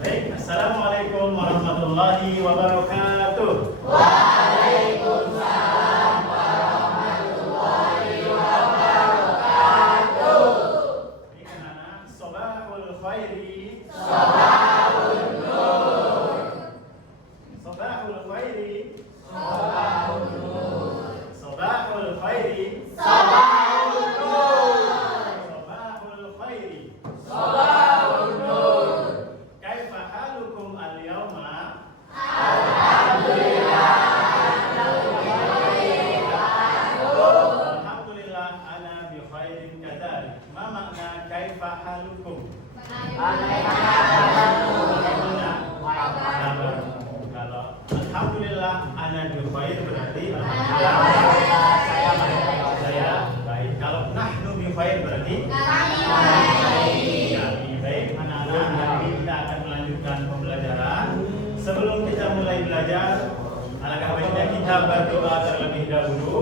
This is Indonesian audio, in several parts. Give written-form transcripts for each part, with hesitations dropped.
Baik, assalamualaikum warahmatullahi wabarakatuh. Waalaikumsalam warahmatullahi wabarakatuh. Ini kan anak Sobahul Khairi. Sobahul Nur. Sobahul Khairi. Sobahul Nur. Sobahul Khairi. Sobahul Nur. Sobahul Khairi. Sobahul Nur. Kaifa halukum al-yawma? Alhamdulillah. Alhamdulillah ana bi khairin kadzalik. Ma makna kaifa halukum? Kalau alhamdulillah ana bi khair berarti alhamdulillah saya baik. Kalau nahnu bi khair berarti kami baik. Anak-anak, hari ini kita akan melanjutkan pembelajaran. Sebelum kita mulai belajar, alangkah baiknya kita berdoa terlebih dahulu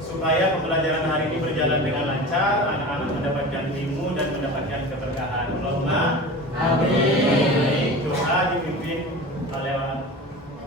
supaya pembelajaran hari ini berjalan dengan lancar, anak-anak mendapatkan ilmu dan mendapatkan keberkahan. Allahumma amin. Doa dipimpin oleh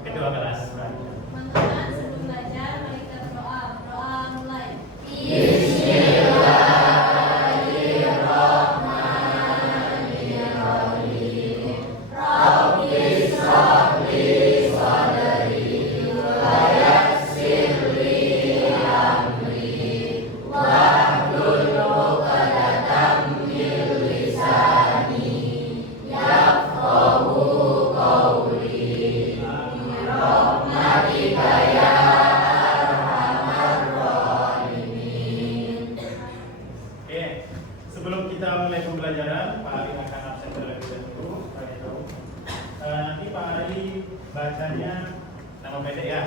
ketua kelas. Teman-teman, sebelum belajar mari kita berdoa. Doa mulai. Bismillahirrahmanirrahim. Rabbi shrah li sadri wa yassir li amri wahlul 'uqdatam min lisani yafqahu qawli. Rahmatika ya arhamar rahimin. Oke, sebelum kita mulai pembelajaran, Pak Ali akan absen terlebih dahulu. Nanti Pak Ali bacanya nama pendek ya.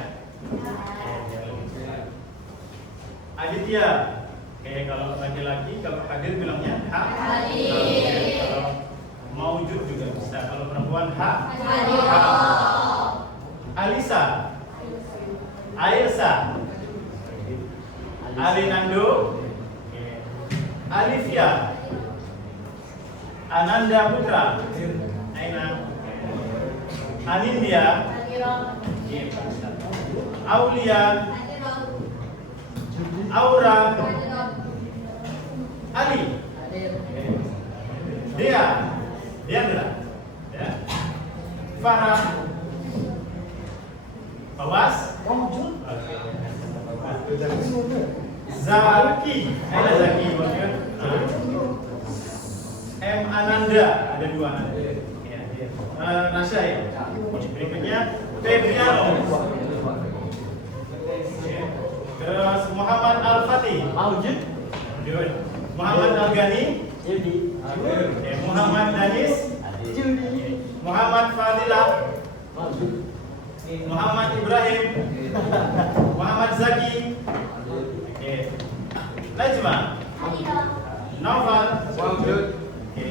Aditya. Oke, kalau laki-laki, kalau hadir bilangnya hak. Hadir. Kalau maujud juga bisa. Kalau perempuan hak. Hadirah. Alisa. Ailsa. Alinando. Oke. Alivia. Ananda Putra. Aina. Anindya. Hadirah. Oke, Aulia. Hadirah. Aura. Hadirah. Ali. Dia. Diandra. Ya. Farah. Awas. Zaki. Ada Zaki maksudnya. M Ananda, ada dua Ananda. Ya, dia. Nasya ya. Berikutnya Febriano. Terus Muhammad Al-Fatih. Maujud. Muhammad Al-Ghani. Judi. Muhammad Danis. Judi. Muhammad Fadilah. Maujud. Muhammad Ibrahim. Muhammad Zaki. Oke. Najma. Hadirah. Naufal. Maujud. Oke.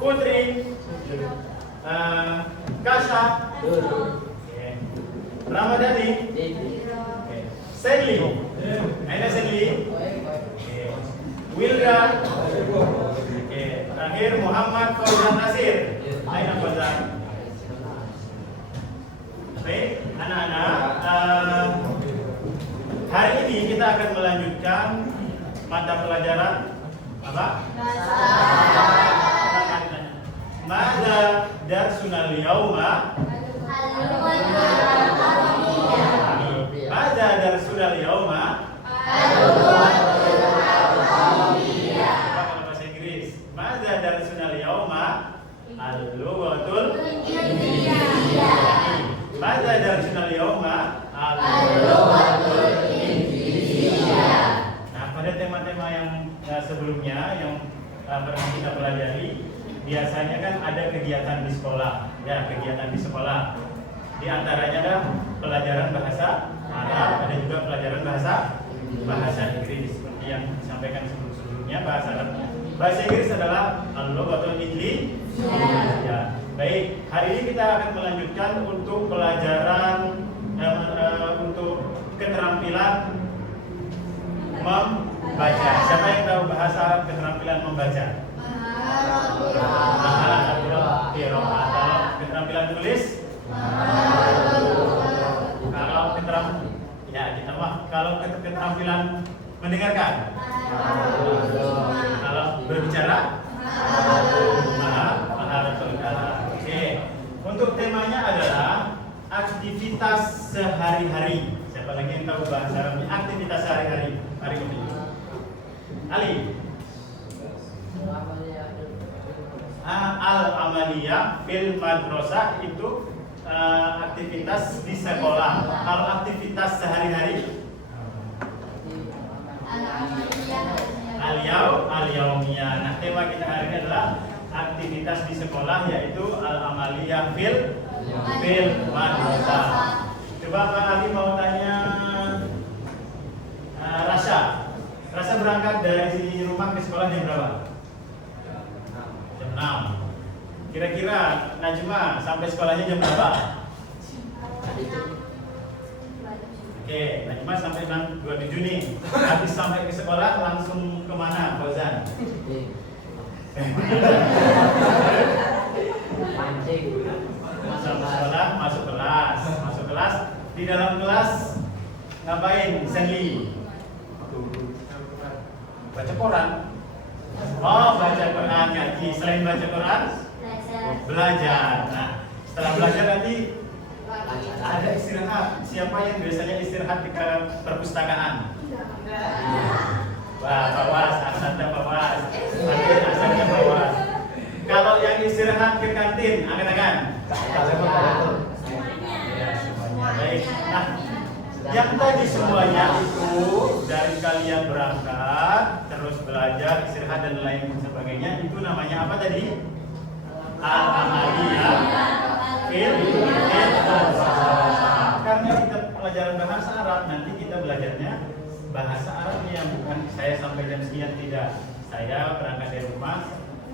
Putri. Kasha. Oke. Ramadhani. Oke. Senli. Aina Senli. Oke. Wilda. Oke. Terakhir Muhammad Fauzan Nasir. Aina Fauzan. Baik, anak-anak, hari ini kita akan melanjutkan mata pelajaran apa? Mada darsunal yauma. Mada darsunal yauma. Apa kalau bahasa Inggris? Mada darsunal yauma. Al-lughatul Mada darsunal yauma. Al-lughatul Indonesia. Nah, pada tema-tema yang sebelumnya yang pernah kita pelajari, biasanya kan ada kegiatan di sekolah, ya kegiatan di sekolah. Di antaranya ada pelajaran bahasa Arab, ada juga pelajaran bahasa Inggris. Seperti yang disampaikan sebelum-sebelumnya, bahasa Arab. Bahasa Inggris adalah al-lughatul Indonesia. Ya. Baik, hari ini kita akan melanjutkan untuk pelajaran untuk keterampilan baca. Siapa yang tahu bahasa Arab keterampilan membaca? Maharatun qiraah. Kalau keterampilan tulis? Kalau keterampilan mendengarkan? Kalau berbicara? Maharatul kalam. Oke. Untuk temanya adalah aktivitas sehari-hari. Siapa lagi yang tahu bahasa Arabnya? Aktivitas sehari-hari. Hari ini. Ali. Al-amaliyah fil madrasah itu aktivitas di sekolah. Kalau aktivitas sehari-hari? Al-yaumiyah. Nah, tema kita hari ini adalah aktivitas di sekolah, yaitu al-amaliyah fil madrasah. Coba Pak Ali mau tanya Rasha berangkat dari rumah ke sekolah jam berapa? Jam 6. Kira-kira Najma sampai sekolahnya jam berapa? Oke, Najma sampai 27 nih. Habis sampai ke sekolah langsung kemana, Fauzan? Pancing. Masuk sekolah, masuk kelas. Di dalam kelas ngapain? Senli. Baca Quran. Oh, baca Quran, ngaji. Selain baca Quran, belajar. Nah, setelah belajar nanti ada istirahat. Siapa yang biasanya istirahat di perpustakaan? Wah, Bawas, Asanda Bawas. Asanda Bawas. Kalau yang istirahat ke kantin, angkat-angkat. Ya, semuanya. Baik. Nah, yang tadi semuanya itu dari kalian berangkat, terus belajar, istirahat dan lain sebagainya, itu namanya apa tadi? Al-amaliyah fil madrasah. Karena kita pelajaran bahasa Arab, nanti kita belajarnya bahasa Arabnya, bukan saya sampai jam sekian, tidak. Saya berangkat dari rumah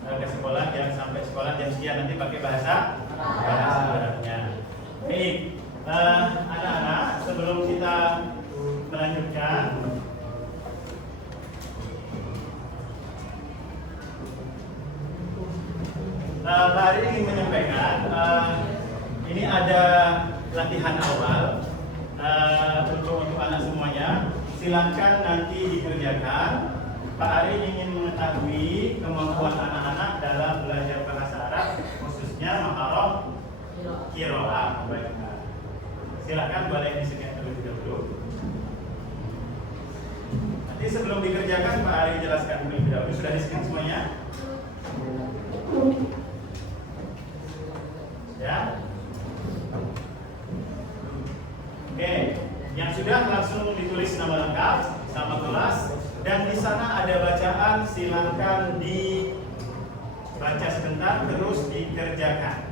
ke sekolah, yang sampai sekolah jam sekian, nanti pakai bahasa Arabnya. Baik. Anak-anak, sebelum kita melanjutkan, Pak Ari ingin menyampaikan, ini ada latihan awal untuk anak semuanya. Silakan nanti dikerjakan. Pak Ari ingin mengetahui kemampuan anak-anak dalam belajar bahasa Arab, khususnya maharah qiraah. Silakan boleh disediakan terlebih dahulu. Nanti sebelum dikerjakan Pak Ari jelaskan terlebih dahulu. Sudah di-scan semuanya? Ya. Oke, yang sudah langsung ditulis nama lengkap sama kelas, dan di sana ada bacaan, silakan dibaca sebentar terus dikerjakan.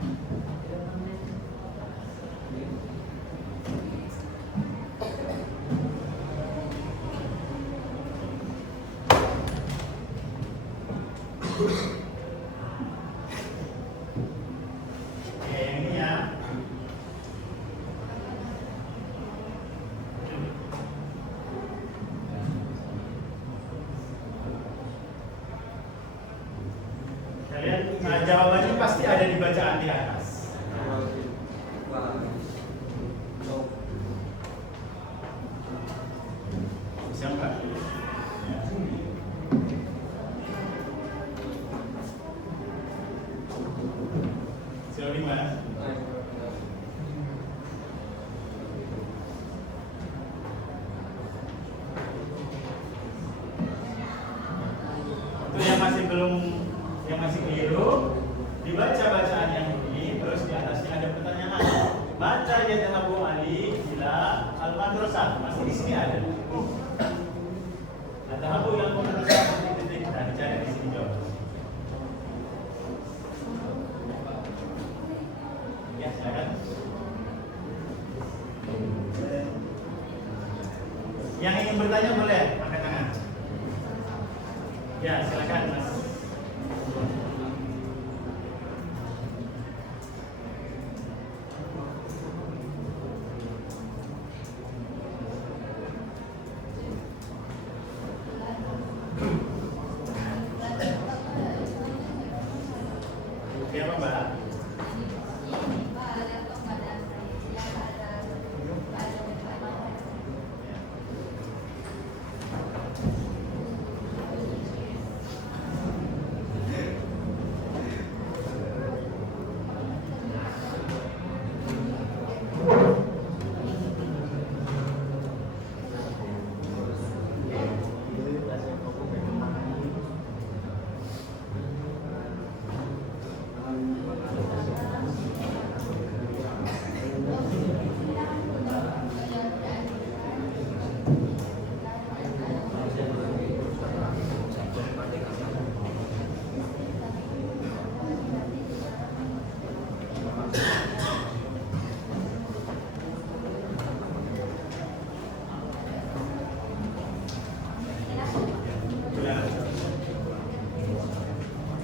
Jawabannya pasti ada di bacaan di atas. Siapa? Sila 5. Untuk yang masih keliru, dibaca bacaan yang ini, terus di atasnya ada pertanyaan. Baca ya Abu Ali ila al-madrasah. Masih di sini ada. Ada Abu yang madrasah titik dan dicari di sini jawab. Ya, silakan. Yang ingin bertanya boleh angkat tangan. Ya, silakan Mas. Siapa Mbak? Ini Pak, laptop pada yang ada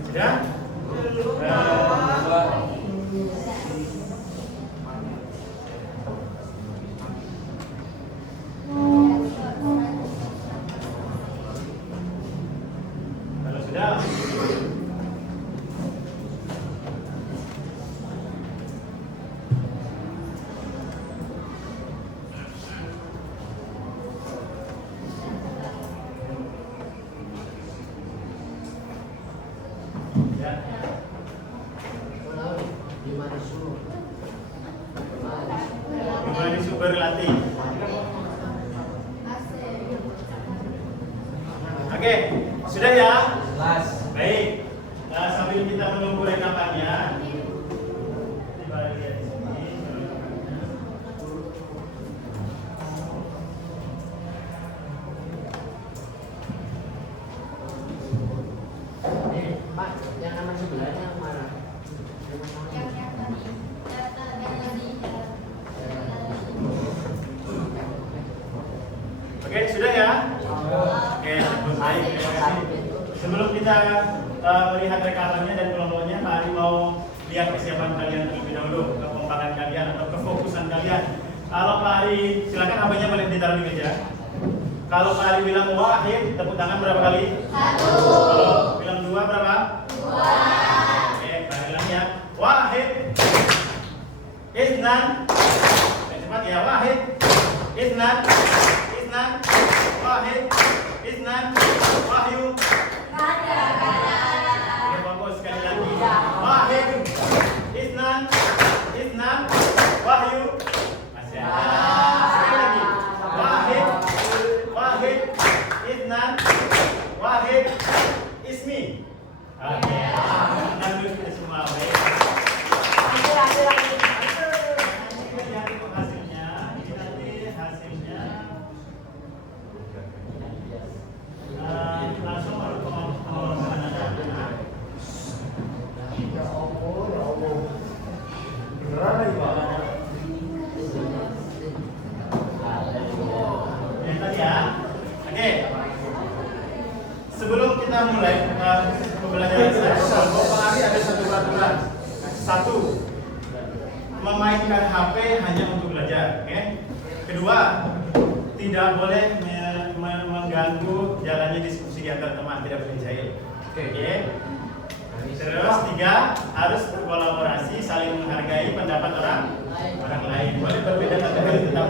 Sudah? Kalau sudah, ya. Gimana suruh? Kembali super latih. Oke, sudah ya? Kelas. Baik. Nah, sambil kita menunggu rekamannya, coba lihat di sini. Pak, yang nama sebelahnya mana? yang tadi yang tadi Oke, sudah ya? Oke, baik. Terima kasih. Sebelum kita melihat rekamannya dan kelompoknya, Pak Ari mau lihat kesiapan kalian terlebih dahulu, kekompakan kalian atau kefokusan kalian. Kalau Pak Ari, silakan HP-nya boleh ditaruh di meja. Kalau Pak Ari bilang wahid, tepuk tangan berapa kali? 1. Kalau bilang 2 berapa? 2. Oke, Pak Ari bilang ya. Wahid. Isnan. Cepat ya, wahid. Isnan. Isnan. Wahid. Isnan. Wahyu. Oke, bagus, sekali lagi. Wahid. Isnan. Isnan. Wahyu. Masih ada. Sekali lagi. Wahid. Wahid. Isnan. Wahid. Ismi. Oke. Senang dulu kita semua. Baik. Ini nanti hasilnya. Ini nanti hasilnya. Langsung harus pengolahan anak. Ya Allah, ya Allah. Beneran nih Pak. Yang tadi ya. Oke. Sebelum kita mulai pembelajaran kelompok Pak Ari ada satu peraturan. 1. Memainkan HP hanya untuk belajar, oke? Kedua, tidak boleh mengganggu jalannya diskusi di antar teman, tidak boleh jahil. Oke. Terus 3, harus berkolaborasi, saling menghargai pendapat orang lain. Boleh berbeda tapi harus tetap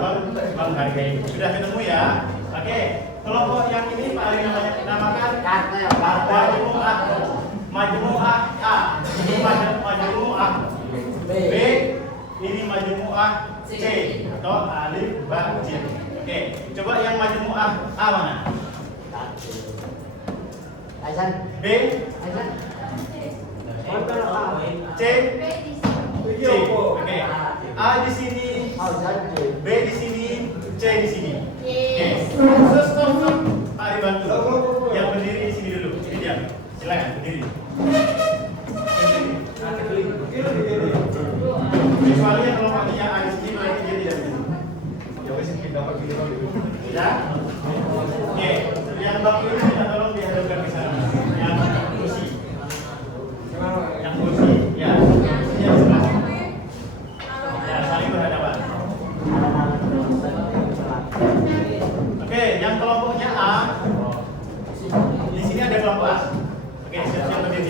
menghargai. Sudah ketemu ya? Oke. Kelompok yang ini Pak Ari namakan Majmu'ah. Majmu'ah A. Ini Majmu'ah B. Ini Majmu'ah C atau alif ba jim. Oke. Coba yang Majmu'ah A mana? Aisan. B. Aisan. C. C. Oke. A di sini, B di sini, C di sini. Oke. Stop. Pak Ari bantu. Yang berdiri di sini dulu. Ini dia. Silakan berdiri. Kecuali yang kelompoknya A di sini, berarti dia tidak bisa. Ya wes kita dapat video dulu. Ya. Oke. Yang bangku ini kita tolong dihadapkan ke sana. Yang kursi. Yang kursi. Ya. Kursinya di sebelah. Ya, saling berhadapan. Oke, yang kelompoknya A. Di sini ada kelompok A. Oke, siap-siap berdiri.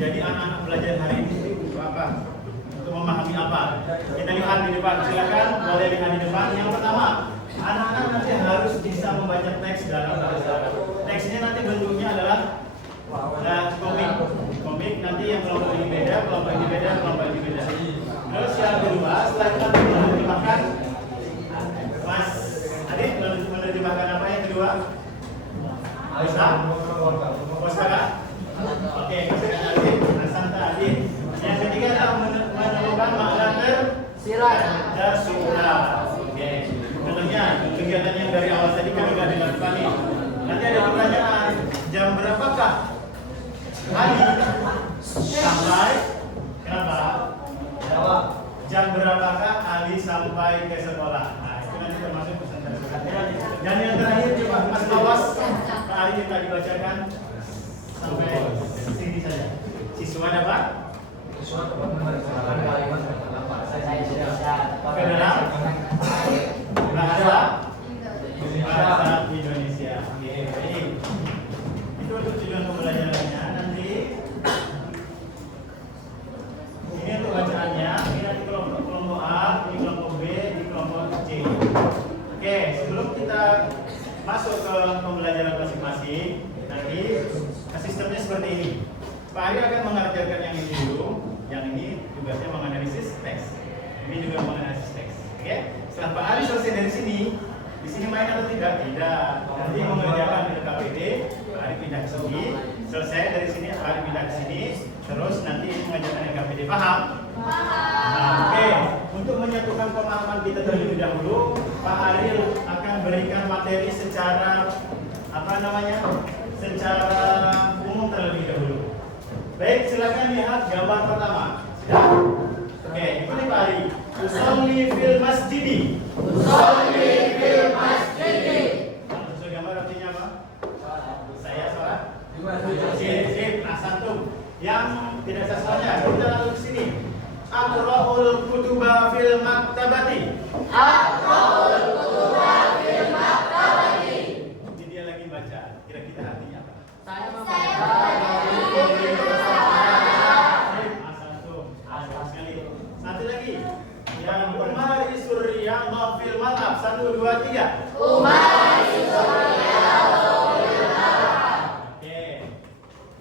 Jadi anak-anak belajar hari ini untuk apa? Untuk memahami apa? Kita lihat di depan, silakan boleh lihat di depan. Yang pertama, anak-anak nanti harus bisa membaca teks dalam bahasa Arab. Teksnya nanti bentuknya adalah komik. Komik nanti yang kelompok ini beda, kelompok ini beda, kelompok ini beda. Terus yang kedua, setelah kita menerjemahkan, Mas Adit menerjemahkan apa yang kedua? Bisa? Koskara? Oke, koskara Adit, Asanta Adit. Yang ketiga adalah menemukan makna tersurat. Oke. Contohnya kegiatan yang dari awal tadi kan sudah dilakukan nih. Nanti ada pertanyaan, jam berapakah Ali sampai? Kenapa? Jawab. Jam berapakah Ali sampai ke sekolah? Nah, itu nanti termasuk pesan tersurat. Dan yang terakhir coba Mas Lawas, Pak Ali minta dibacakan sampai sini saja. Siswa dapat? Siswa dapat menerjemahkan kalimat ke dalam bahasa Indonesia. Oke, baik. Itu untuk tujuan pembelajarannya. Nanti ini untuk bacaannya. Ini nanti kelompok A, ini kelompok B, ini kelompok C. Oke, sebelum kita masuk ke pembelajaran masing-masing, nanti sistemnya seperti ini. Pak Ari akan mengajarkan yang ini dulu. Yang ini tugasnya menganalisis teks. Ini juga menganalisis teks. Oke? Setelah Pak Ari selesai dari sini, di sini main atau tidak? Tidak. Nanti mengerjakan di KPD, Pak Ari pindah ke sini. Selesai dari sini, Pak Ari pindah ke sini. Terus nanti mengajarkan di KPD. Paham? Paham. Nah, oke. Untuk menyatukan pemahaman kita terlebih dahulu, Pak Ari akan berikan materi secara secara umum terlebih dahulu. Baik, silakan lihat gambar pertama. Sudah? Oke, ikuti Pak Ari. Usolli fil masjidi. Usolli fil masjidi. Sesuai gambar artinya apa? Saya sholat. Sip, asantum. Yang tidak sesuainya, kita langsung ke sini. Aqra'ul kutuba fil maktabati. Aqra'ul kutuba fil maktabati. Ini dia lagi baca. Kira-kira artinya apa? Saya Satu lagi. Yang Umar Isuriyah fil malab. 1, 2, 3. Umar Isuriyah fil malab. Oke.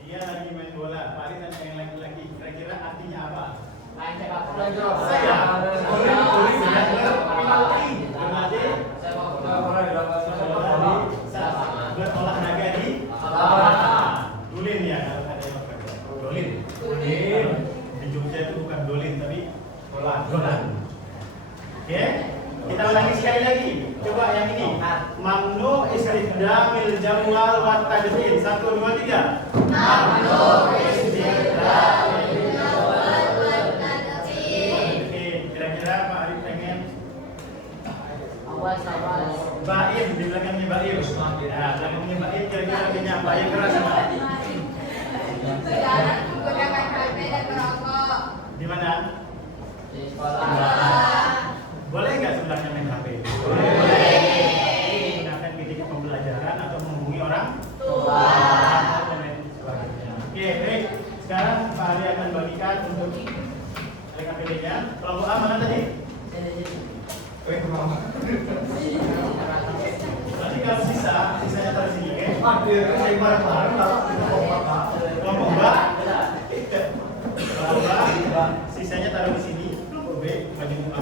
Dia lagi main bola. Pak Ari tanya yang laki-laki. Kira-kira artinya apa? Saya. Berolahraga di Dolin ya, kalau ada yang bekerja. Dolin. Di Jogja itu bukan dolin tapi dolan. Oke, kita ulangi sekali lagi. Coba yang ini. Mamnu istifdamil jamwal wat tadfin. 1, 2, 3. Mamnu istifdamil jamwal wat tadfin. Oke, kira-kira Pak Arif pengen Awas. Baim, di belakangnya Baim. Nah, belakangnya Baim kira-kira artinya apa? Yang keras apa? Sekarang menggunakan HP dan merokok. Di mana? Di sekolah. Boleh nggak sebenarnya main HP? Boleh. Menggunakan ketika pembelajaran atau menghubungi orang tua. Dan lain sebagainya. Oke, baik. Sekarang Pak Ari akan bagikan untuk LKPD-nya. Kelompok A mana tadi? Nanti kalau sisanya taruh sini, oke? Kelompok B, sisanya taruh di sini. Kelompok B, bagi muka.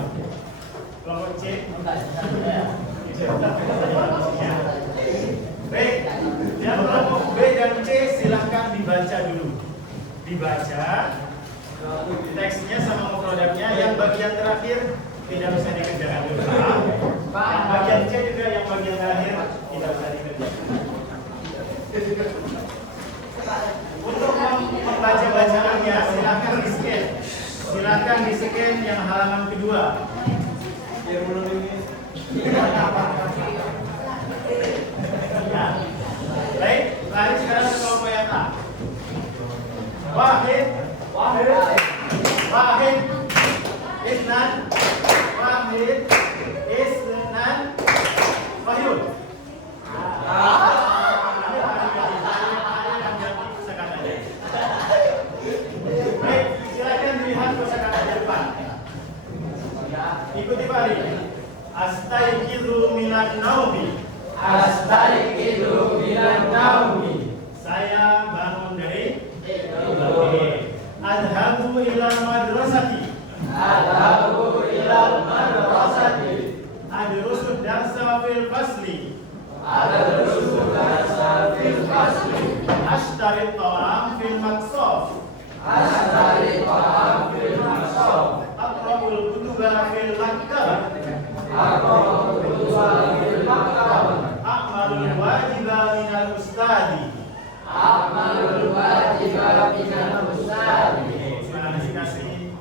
Kelompok C, baik. Yang kelompok B dan C silahkan dibaca dulu. Dibaca teksnya sama produknya. Yang bagian terakhir tidak usah dikerjakan dulu. Yang bagian C juga yang bagian terakhir tidak usah dikerjakan. Untuk membaca bacaannya silakan di-scan. Silakan di-scan yang halaman kedua. Nah, baik, mari sekarang ke kelompok yang A. Wahid, Isnan, Wahid, Isnan, Wahyud. Astaiqizu minan naumi. Astaiqizu minan naumi. Saya bangun dari tidur. Adhabu ilal madrasati. Adhabu ilal madrasati. Adrusu darsa fil fasli. Adrusu darsa fil fasli. Ashtari ta'am fil maqsaf. Ashtari ta'am fil maqsaf. Aqra'ul kutuba fil maktabah. Aqra'ul kutuba fil maktabah. A'malul wajiba minal ustadi. A'malul wajiba minal ustadi. Sekarang dikasih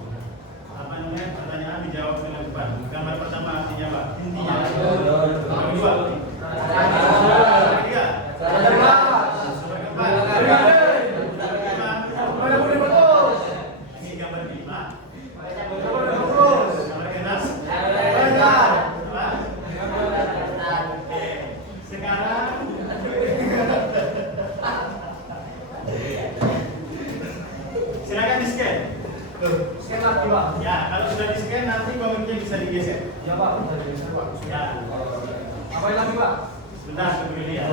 apa namanya pertanyaan dijawab dengan depan. Gambar pertama artinya apa? Intinya. Gambar dua. Gambar tiga. Ini gambar lima. Gambar kenas. Oke. Sekarang silakan di scan. Scan lagi, Pak. Ya, kalau sudah di scan nanti komiknya bisa digeser. Ya, Pak. Bisa digeser, Pak. Ya. Apa lagi, Pak? Sebentar tunggu dulu ya.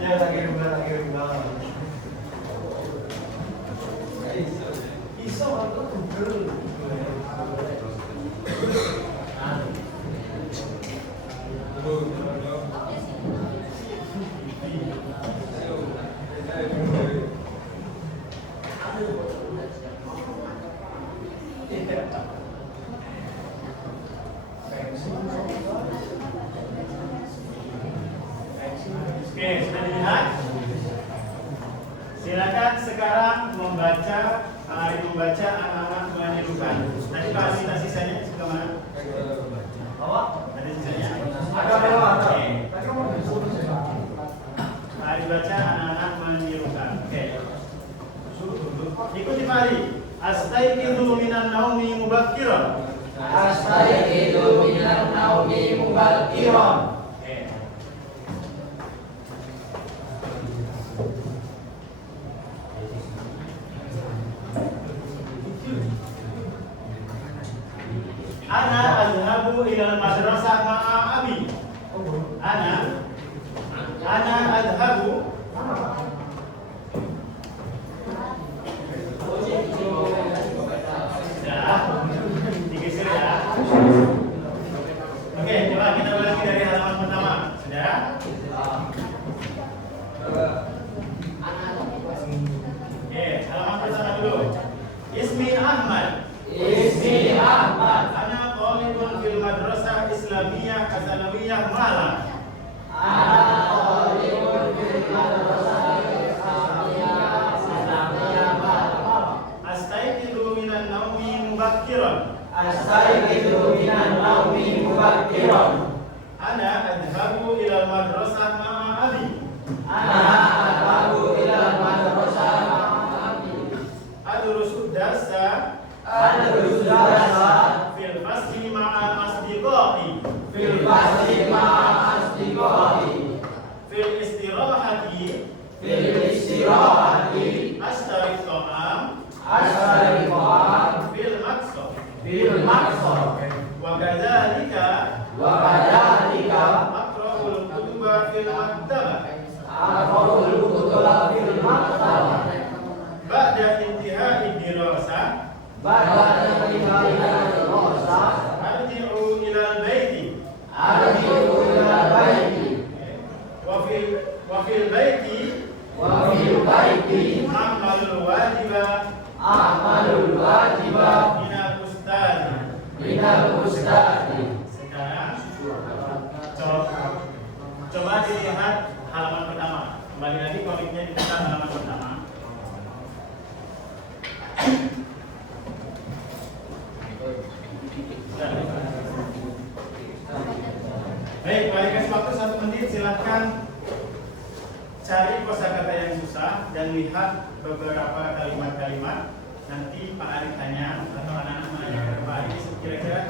Ya, lagi rumah. Iso atau Google? Oke, sudah dilihat? Silakan sekarang membaca anak-anak menirukan. Tadi Pak minta sisanya sudah mana? Apa? Ada sisanya? Ada. Oke. Tadi kamu disuruh saya. Mari baca anak-anak menirukan. Oke. Ikuti Mari. Astaiqizu minan naumi mubakkiran. Astaiqizu minan naumi mubakkiran. Oke. Ana azhabu ilal madrasah ma'a abi. Ana azhabu sudah digeser ya. Oke, coba kita ulangi dari halaman pertama. Sudah? Oke, halaman pertama dulu. Ismi Ahmad. Ismi Ahmad. Ana thalibun fil madrasah Islamiyah Hasanawiyah Malang. Ana thalibun fil madrasah Islamiyah Malang. Astaiqizu minan naumi mubakkiran. Astaiqizu minan naumi mubakkiran. Ana adhabu ilal madrasah ma'a abi. Ana adhabu ilal madrasah ma'a abi. Adrusu darsa Adrusu darsa fil fasli ma'a asdiqai. fil fasli ma'a asdiqai. Fil istirahati Fil istirahati ashtari ta'am ashtari ta'am fil maqsad. fil maqsad. Wa kadzalika Wa kadzalika aqra'ul kutuba fil maktabah. aqra'ul kutuba fil maktabah. Ba'da intihai dirasah Ba'da intihai dirasah arji'u ilal baiti. arji'u ilal baiti. Wa fil baiti Wa fil baiti a'malul wajiba a'malul wajiba minal ustadi. minal ustadi. Sekarang coba dilihat halaman pertama. Kembali lagi komiknya dibuka halaman pertama. Baik, balik kasih waktu 1 menit. Silahkan cari kosakata yang susah dan lihat beberapa kalimat-kalimat. Nanti Pak Arif tanya atau anak-anak menanya ke Pak Arif kira-kira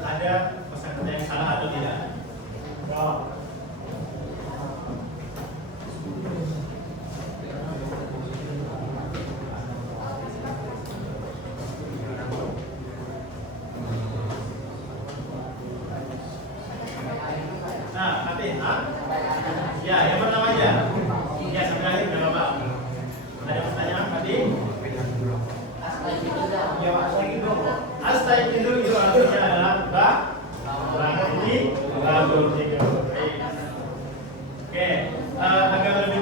ada kosakata yang salah atau tidak. Ya, yang pertama aja. Ya, sampai akhir nggak apa-apa. Ada pertanyaan tadi? Astagfirullah itu artinya adalah berhenti lalu tidur. Oke, agar lebih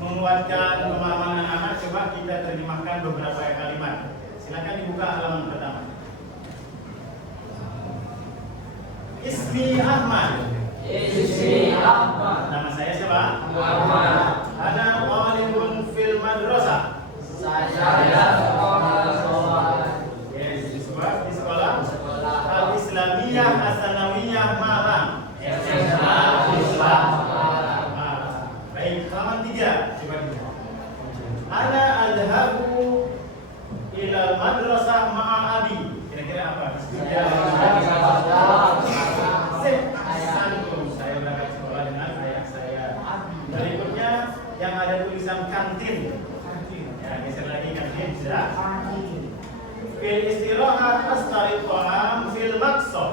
menguatkan pemahaman anak-anak, coba kita terjemahkan beberapa kalimat. Silakan dibuka halaman pertama. Ismi Ahmad. Ismi Ahmad. Nama saya siapa? Muhammad. Ana talibun fil madrasah. Saya sekolah. Yes, di sekolah Al-Islamiyah As-Sanawiyah Malang. Islam. Baik, halaman 3. Coba dibuka. Ana adhabu ila madrasah ma'a abi. Kira-kira apa? Saya berangkat sekolah dengan ayah saya. Berikutnya yang ada tulisan kantin. Ya, geser lagi kantin, sudah. Fil istirahat astari ta'am fil maqsad.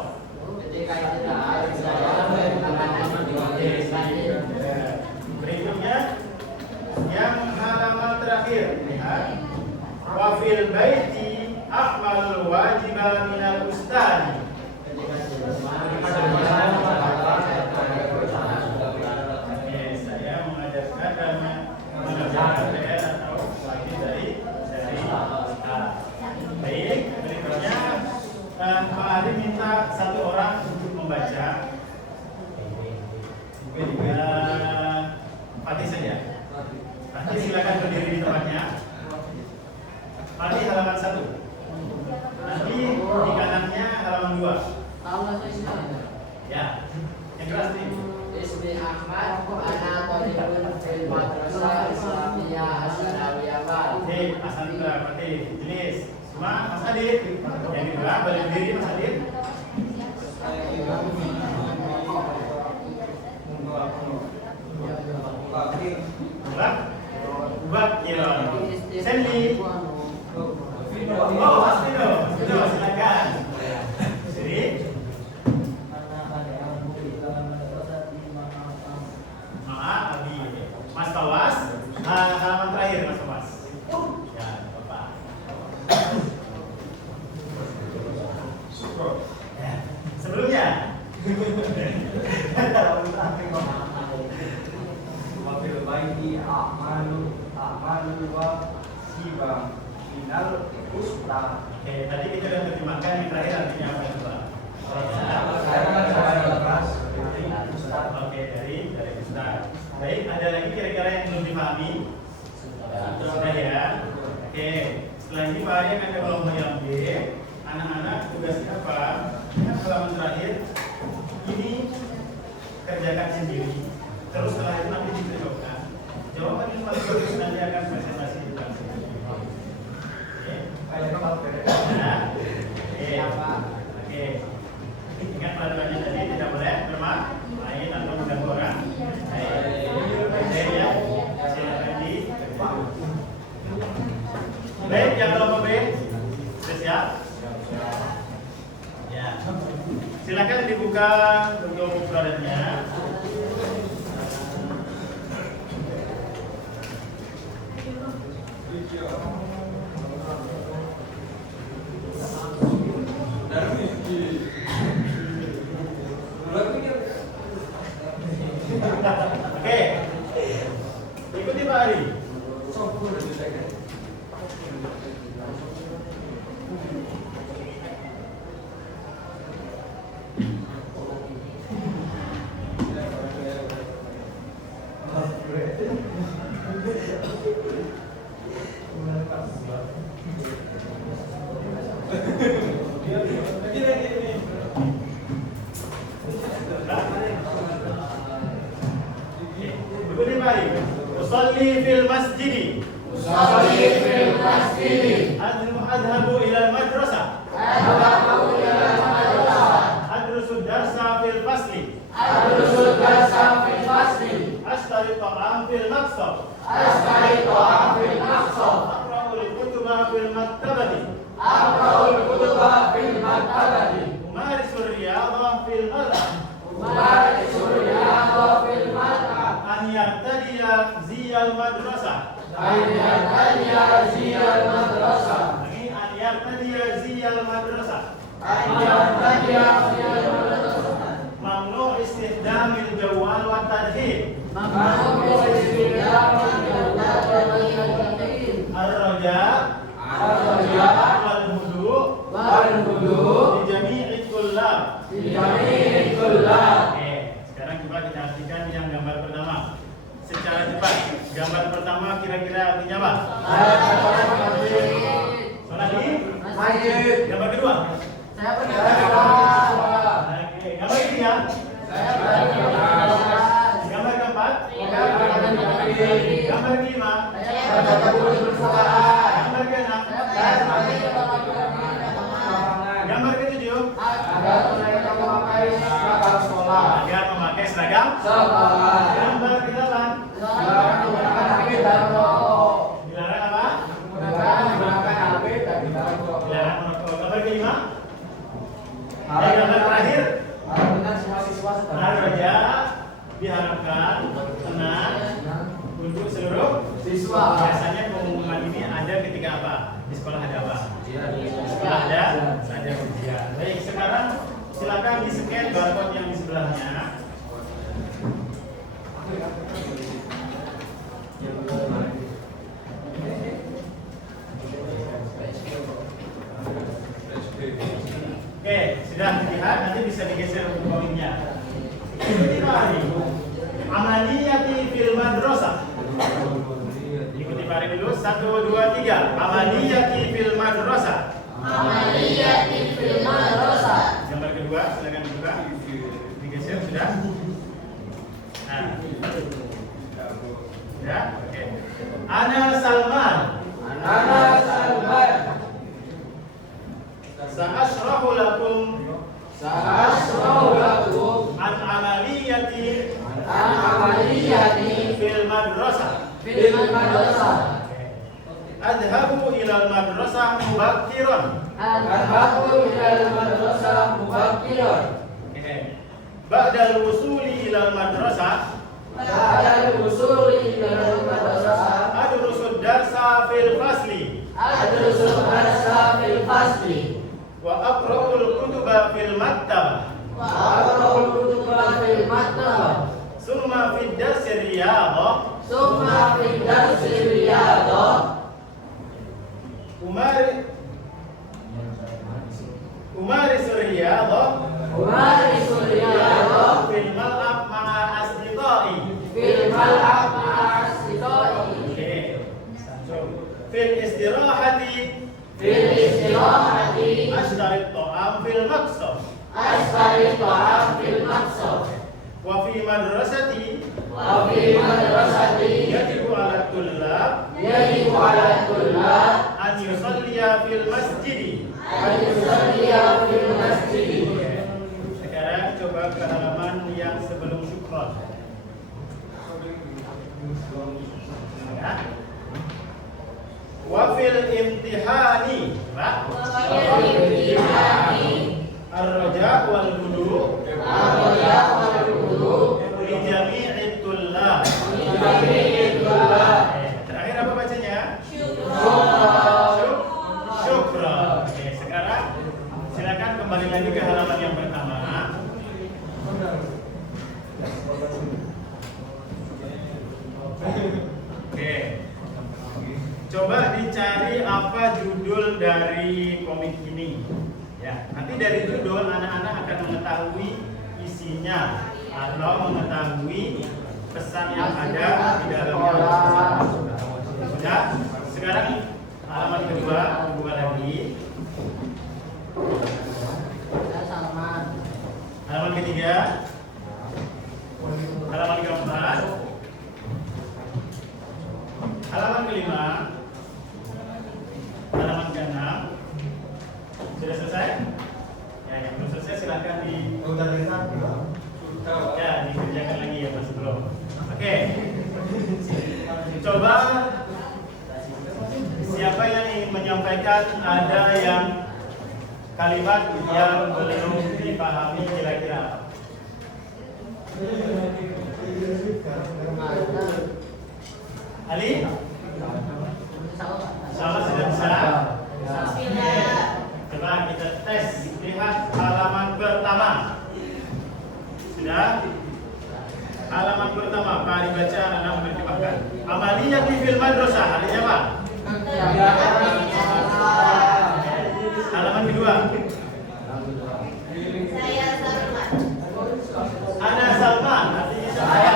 Berikutnya yang halaman terakhir, lihat. Wa fil baiti a'mal wajiban minal ustadi. Saya mengajarkan dan mengajarkan ayat atau lagi dari baik. Berikutnya Pak Ari minta satu orang untuk membaca. Fatih saja. Fatih silakan berdiri di tempatnya. Fatih halaman 1. Nanti di kanannya halaman 2. Ya, yang keras nih. Ismi Ahmad, ana talibun fil madrasah Islamiyah As-Sanawiyah Malang. Asanta, Fatih, jenis. Semua Mas Adit. Yang kedua, balik diri Mas Adit. Ubak, ya. Sandy. Oh, Mas Dino. Silakan. Jadi, Abi. Mas Tawas, halaman terakhir Mas Tawas. Ya, Bapak. Ya, sebelumnya. Wabil baiti a'malu wa siba minal ustad. Oke, tadi kita sudah terjemahkan yang terakhir artinya apa itu, Pak? Oke, dari Ustaz. Baik, ada lagi kira-kira yang belum dipahami? Sudah ya. Oke, setelah ini Pak Ari akan ke kelompok yang B. Anak-anak tugasnya apa? Yang halaman terakhir ini kerjakan sendiri. Terus setelah itu nanti ditunjukkan. Jawaban yang paling bagus nanti akan presentasi di depan sini. Oke. Oke. Ingat peraturannya tadi tidak boleh bermain atau mengganggu orang. Baik ya. Silakan di. Baik, yang kelompok B sudah siap? Ya. Silakan dibuka untuk produknya. Oke, ikuti Pak Ari. Ikuti Pak Ari. Usalli fil masjid. Adhabu ila madrasah. Adrusu darsa fil fasli. Ashtari ta'am fil maqsad. Aqra'ul kutuba fil maktabati. Umarisul riyadha fil mal'ab. madrasah. أن يرتدي زي المدرسة. Lagi an yartadiya ziyal madrasah. أن يرتدي زي المدرسة. Mamnu istikhdamil jawal wa tadhib. ممنوع استخدام الجوال والتدخين. Ar-raja الرجاء wal hudu والهدوء di jami'i kullab. في جميع الطلاب. Oke, sekarang coba kita artikan yang gambar pertama secara cepat. Gambar pertama kira-kira artinya apa? Sholat di Masjid. gambar kedua. Saya pernah. Oke, gambar ketiga. Saya pernah. Gambar keempat. Gambar kelima. Gambar keenam. Gambar ketujuh. Agar memakai seragam. Gambar kedelapan. Dilarang apa? Dilarang merokok. Gambar kelima. Gambar terakhir. Ar-raja diharapkan tenang untuk seluruh Siswa. Biasanya pengumuman ini ada ketika apa? Di sekolah ada apa? Sekolah ada ujian. Baik, sekarang silakan di-scan barcode yang di sebelahnya. Oke, sudah dilihat, nanti bisa digeser untuk poinnya. Ikuti Pak Ari. Amaliyati fil madrasah. Ikuti Pak Ari dulu. 1, 2, 3. Amaliyati fil madrasah. Amaliyati fil madrasah. Gambar kedua, silakan dibuka. Digeser sudah. Nah. Ya, oke. Ana Salman. Sa'asrahu lakum an amaliyati fil madrasah. Adhabu ila al-madrasah mubakkiran. Ba'dal wusuli ila al-madrasah adrusu darsa fil fasli wa aqra'ul kutuba fil maktabah summa fid darsi riyadhah umari riyadhah fil mal'ab ma'a asdiqai. Oke. Fil istirahati ashtarit ta'am fil maqsad wa fi madrasati yajibu ala tullab an yusalliya fil masjidi. Sekarang coba ke halaman yang sebelum syukron. Ya. Wa fil imtihani, Pak. Ar-raja wal wudu li jami'it tullab. Terakhir apa bacanya? Syukran. Oke, sekarang silakan kembali lagi ke halaman yang pertama. Oke. Coba dicari apa judul dari komik ini. Ya, nanti dari judul anak-anak akan mengetahui isinya atau mengetahui pesan yang ada di dalamnya. Sudah? Sekarang halaman kedua, buka lagi. Halaman ketiga, halaman keempat, halaman kelima, halaman keenam. Sudah selesai? Ya, yang belum selesai silakan dikerjakan lagi ya Mas belum. Oke. Coba siapa yang ingin menyampaikan ada yang kalimat yang belum dipahami kira-kira? Ali? halaman pertama, Pak Ari baca, anak-anak menerjemahkan. Amaliyah fil madrasah, artinya apa? Halaman kedua. Saya Salman. Ana Salman, artinya saya.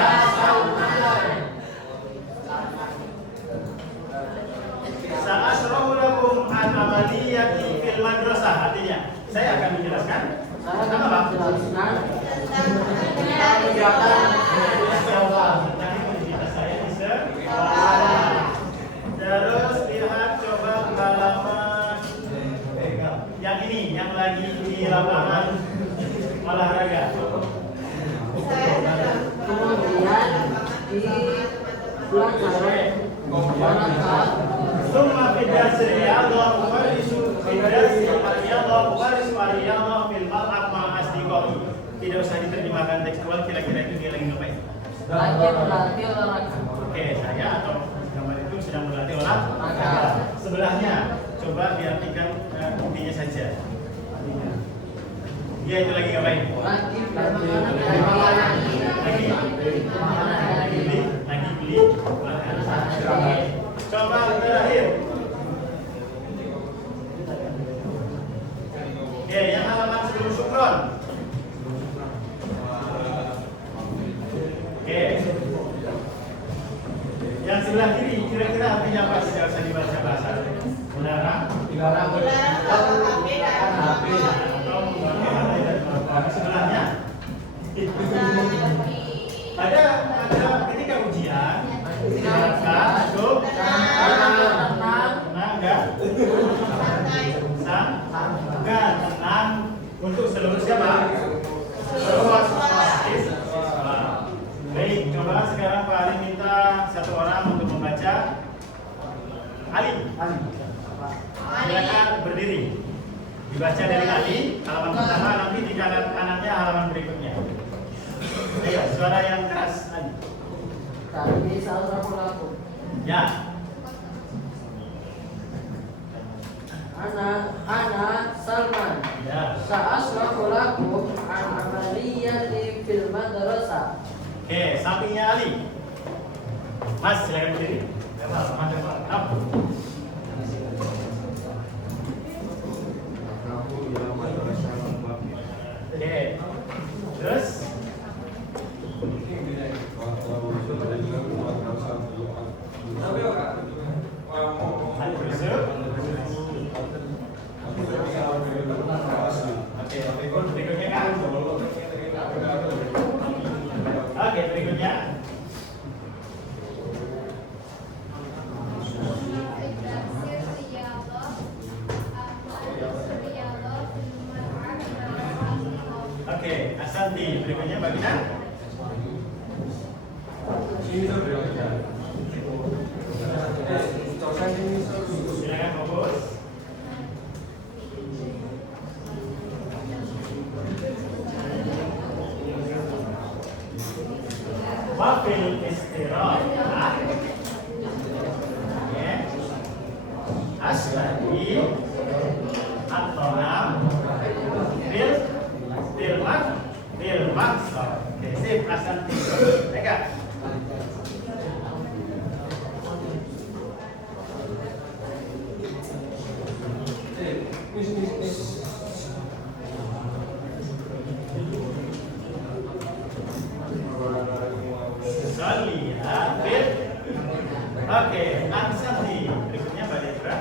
Sa'asrahu lakum an amaliyati fil madrasah, artinya saya akan menjelaskan tentang apa? Tentang kegiatan Tentang aktivitas saya di sekolah. Terus lihat coba halaman yang ini, yang lagi di lapangan olahraga. Kemudian di pelajaran Summa fidas riyadhah warisu fidas riyadhah warisu riyadhah fil mal'ab ma asdiqai. Tidak usah diterjemahkan tekstual, kira-kira itu dia lagi ngapain? lagi berlatih olahraga. Oke, saya atau gambar itu sedang berlatih olahraga. Sebelahnya, coba diartikan intinya saja. Dia itu lagi ngapain? Lagi Lagi beli makanan. Coba terakhir. Oke, yang halaman sebelum sukron. Oke. Yang sebelah kiri kira-kira artinya apa? Tidak usah dibaca bahasa. Melarang. dilarang HP Atau sebelahnya ada ketika ujian diharapkan untuk tenang tenang untuk seluruh siapa? Seluruh siswa. Baik, coba sekarang Pak Ali minta satu orang untuk membaca. Ali, silakan berdiri. Dibaca dari Ali, halaman pertama, nanti di kanan kanannya halaman berikutnya. Ayo, suara yang keras Ali. Tadi salah aku. Ya. Ana Salman. Ya. Sa'asrahu lakum an amaliyati fil madrasah. Oke, sampingnya Ali. Mas, silakan berdiri. Up. Oke. Terus Ali berusuk. Oke, berikutnya kan? Oke, berikutnya. Oke, Asanti, berikutnya Bagina. Silakan fokus. Wafil istirahat. Oke. Asbadi atau nam bil maksud. Oke, sip Asanti. Eka. Saliyah bil. Oke, Asanti. Berikutnya Mbak Debra.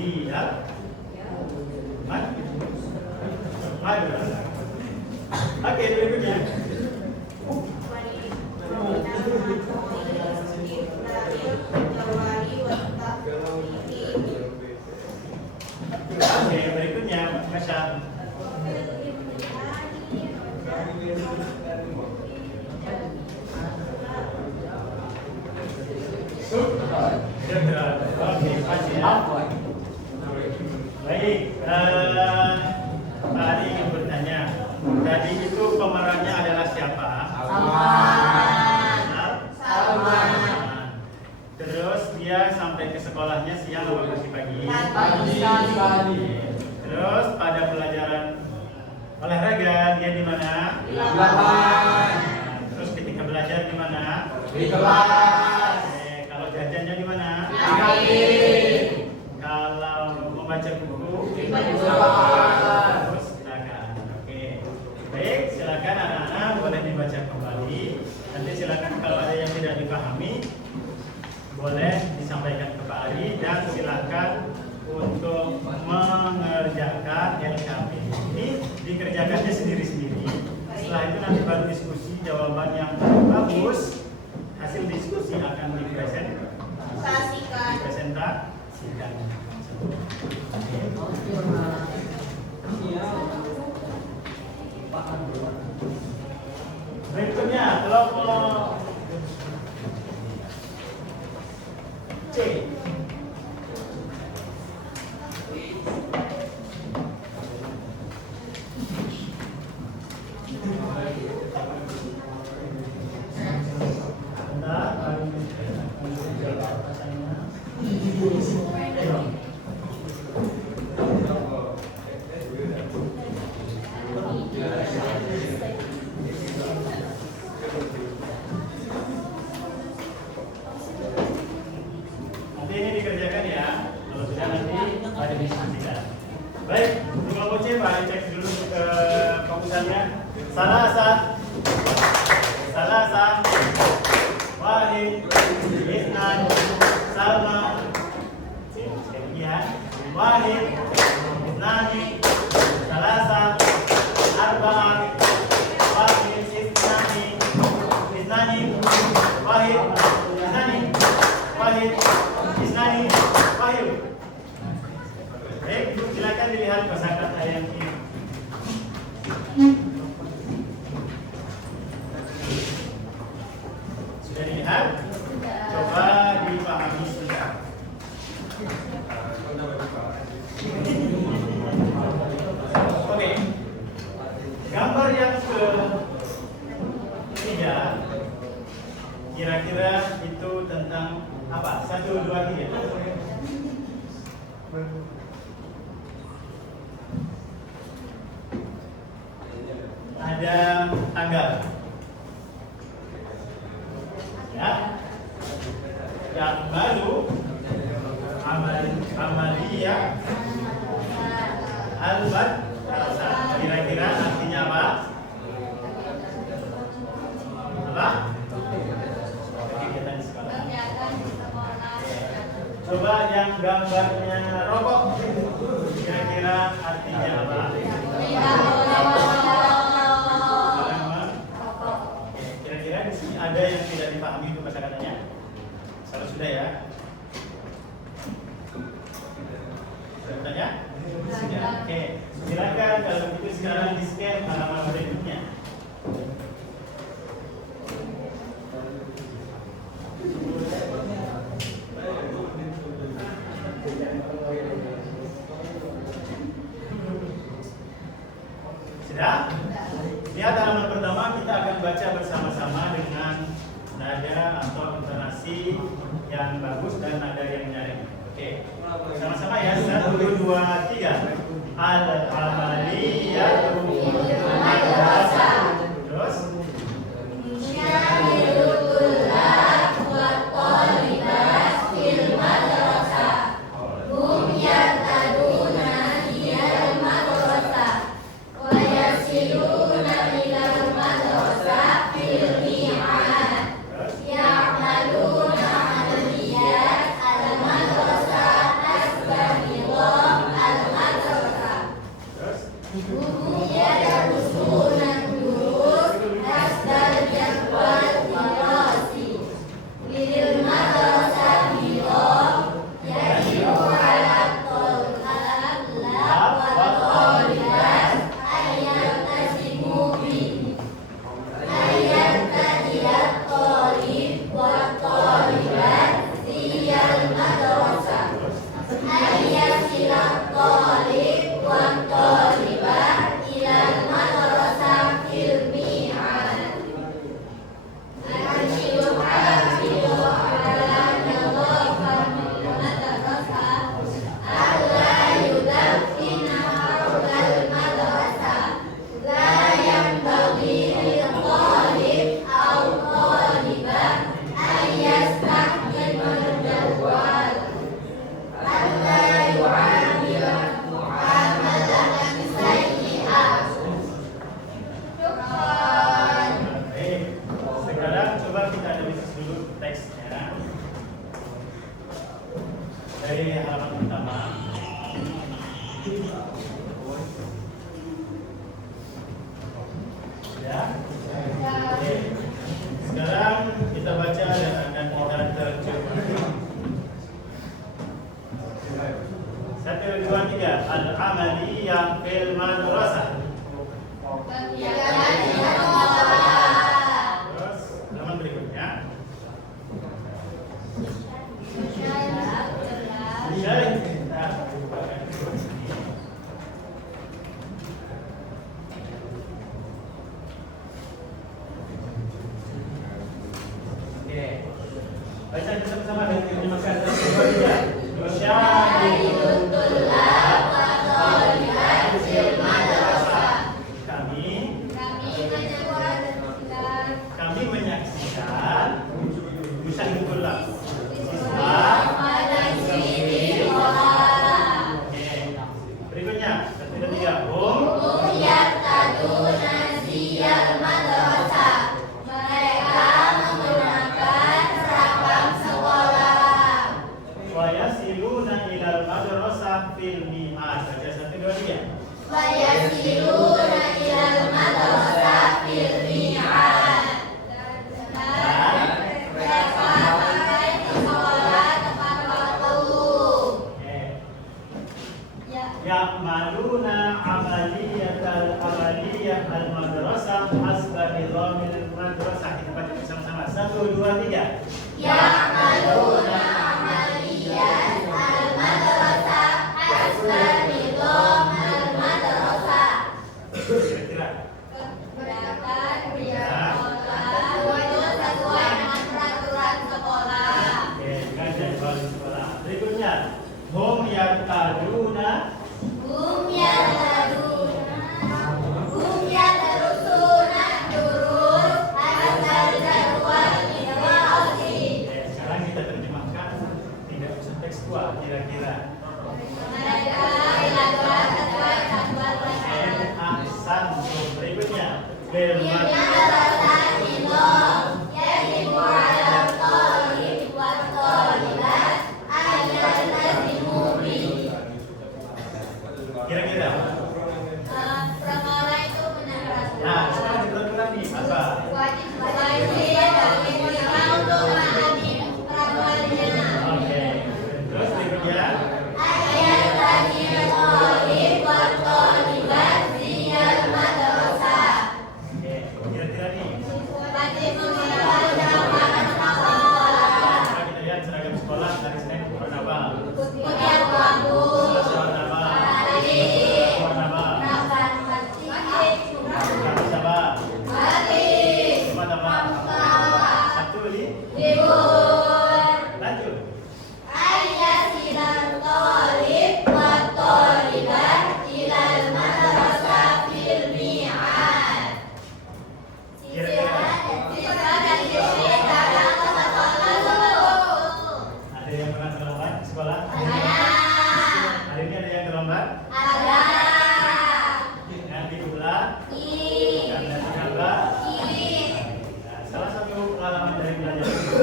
Ziyad madrasah. Oke, berikutnya. Oke, berikutnya Masya. Oke, pasti ya. Baik, Pak Ali ingin bertanya. Tadi itu pemerannya adalah siapa? Salman. Terus dia sampai ke sekolahnya siang atau pagi? Pagi. Terus pada pelajaran olahraga dia di mana? Di lapangan. Terus ketika belajar di mana? Di kelas. Kalau jajannya di mana? Di kantin. Kalau membaca buku Di perpustakaan. Terus silakan. Oke. Baik, silakan anak-anak boleh dibaca kembali. Nanti silakan kalau ada yang tidak dipahami boleh disampaikan ke Pak Ari dan silakan untuk mengerjakan LKP. Ini dikerjakannya sendiri-sendiri. Setelah itu nanti baru diskusi jawaban yang bagus. Hasil diskusi akan dipresentasikan. Berikutnya kelompok C. Nanti ini dikerjakan ya. Kalau sudah nanti ada diskusikan. Baik, untuk kelompok C Pak, cek dulu ke fokusannya. Salasa, Wahid, Isnan, Salma. Sekali lagi ya. Wahid, Isnani, Salasa, Arba'ah, Wahid, Isnani, Wahid, Isnani, Wahid. Baik, silakan dilihat kosakata yang ini. Sudah dilihat? Coba dipahami sudah. Oke. Gambar yang ketiga kira-kira itu tentang apa? 1, 2, 3. Ada tanggal. Ya. Yang baru Amalia Albat kira-kira artinya apa? Apa? Kegiatan di sekolah. Coba yang gambarnya rokok kira-kira artinya apa? Kira-kira di sini ada yang tidak dipahami itu kata-katanya? Kalau sudah ya. Sudah? Sudah. Oke. Silakan kalau begitu sekarang di scan halaman berikutnya. Sudah? Lihat halaman pertama, kita akan baca bersama-sama dengan nada atau intonasi yang bagus dan nada yang nyaring. Oke, sama-sama ya. 1, 2, 3. Al-amaliyatu madrasah. Terus? Terus? Ya. Oke. Sekarang kita baca dan akan kita terjemahkan. 1, 2, 3. Al-amaliyah fil madrasah. Terus halaman berikutnya. Syarih. Oke. Baca bersama-sama dan terjemahkan. 1, 2, 3. Kami menyaksikan bisa itulah siswa. Oke. Berikutnya 1, 2, 3. Wa yasiluna ilal madrasah fil mi'ad. Baca 1, 2, 3. Ya'maluna amaliyah al-madrasah hasba nizamil madrasah. Kita baca bersama-sama. 1, 2, 3. Kira-kira. Oke, kan jadwal sekolah. Berikutnya, hum yaktaduna. Sekarang kita terjemahkan tidak usah tekstual, kira-kira. Ahsan. Berikutnya, kira-kira. Nah, sekarang kita ulang nih apa? Oke. Terus berikutnya. Oke, kira-kira nih. Sekarang kita lihat seragam sekolah dari Senin warna apa? Selasa warna apa? Warna apa? Kamis apa? Jumat apa? Sabtu ini? Lanjut. Ada yang pernah terlambat di sekolah? Hari ini ada yang terlambat? Nanti ulang? Karena terlambat? Nah, salah satu pengalaman dari belajar itu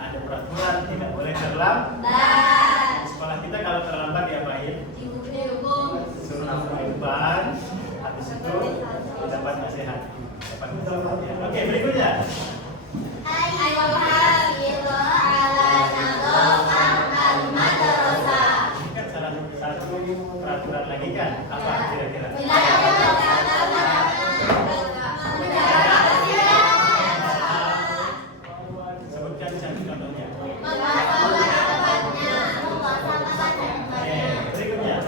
ada peraturan tidak boleh terlambat. Di sekolah kita kalau terlambat diapain? Suruh ke depan, habis itu dapat nasihat. Dapat nasihat ya. Oke, berikutnya. Ini kan salah satu peraturan lagi kan? Apa kira-kira? Sebutkan satu contohnya. Oke, berikutnya.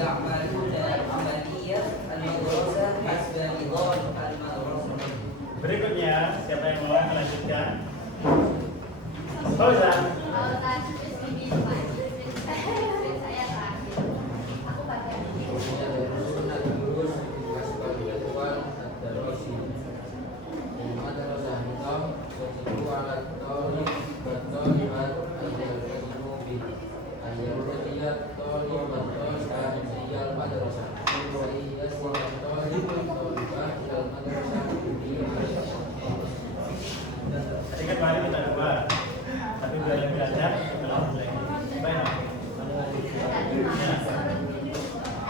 يعملون عملية المدرسة حسب نظام المدرسة. Berikutnya, siapa yang mau melanjutkan? Fauzan. Fauzan, terus Bibi lupa. Saya terakhir. Aku pakai. Tadi kan kemarin kita dua, tapi dua yang belajar belum lagi. Baik.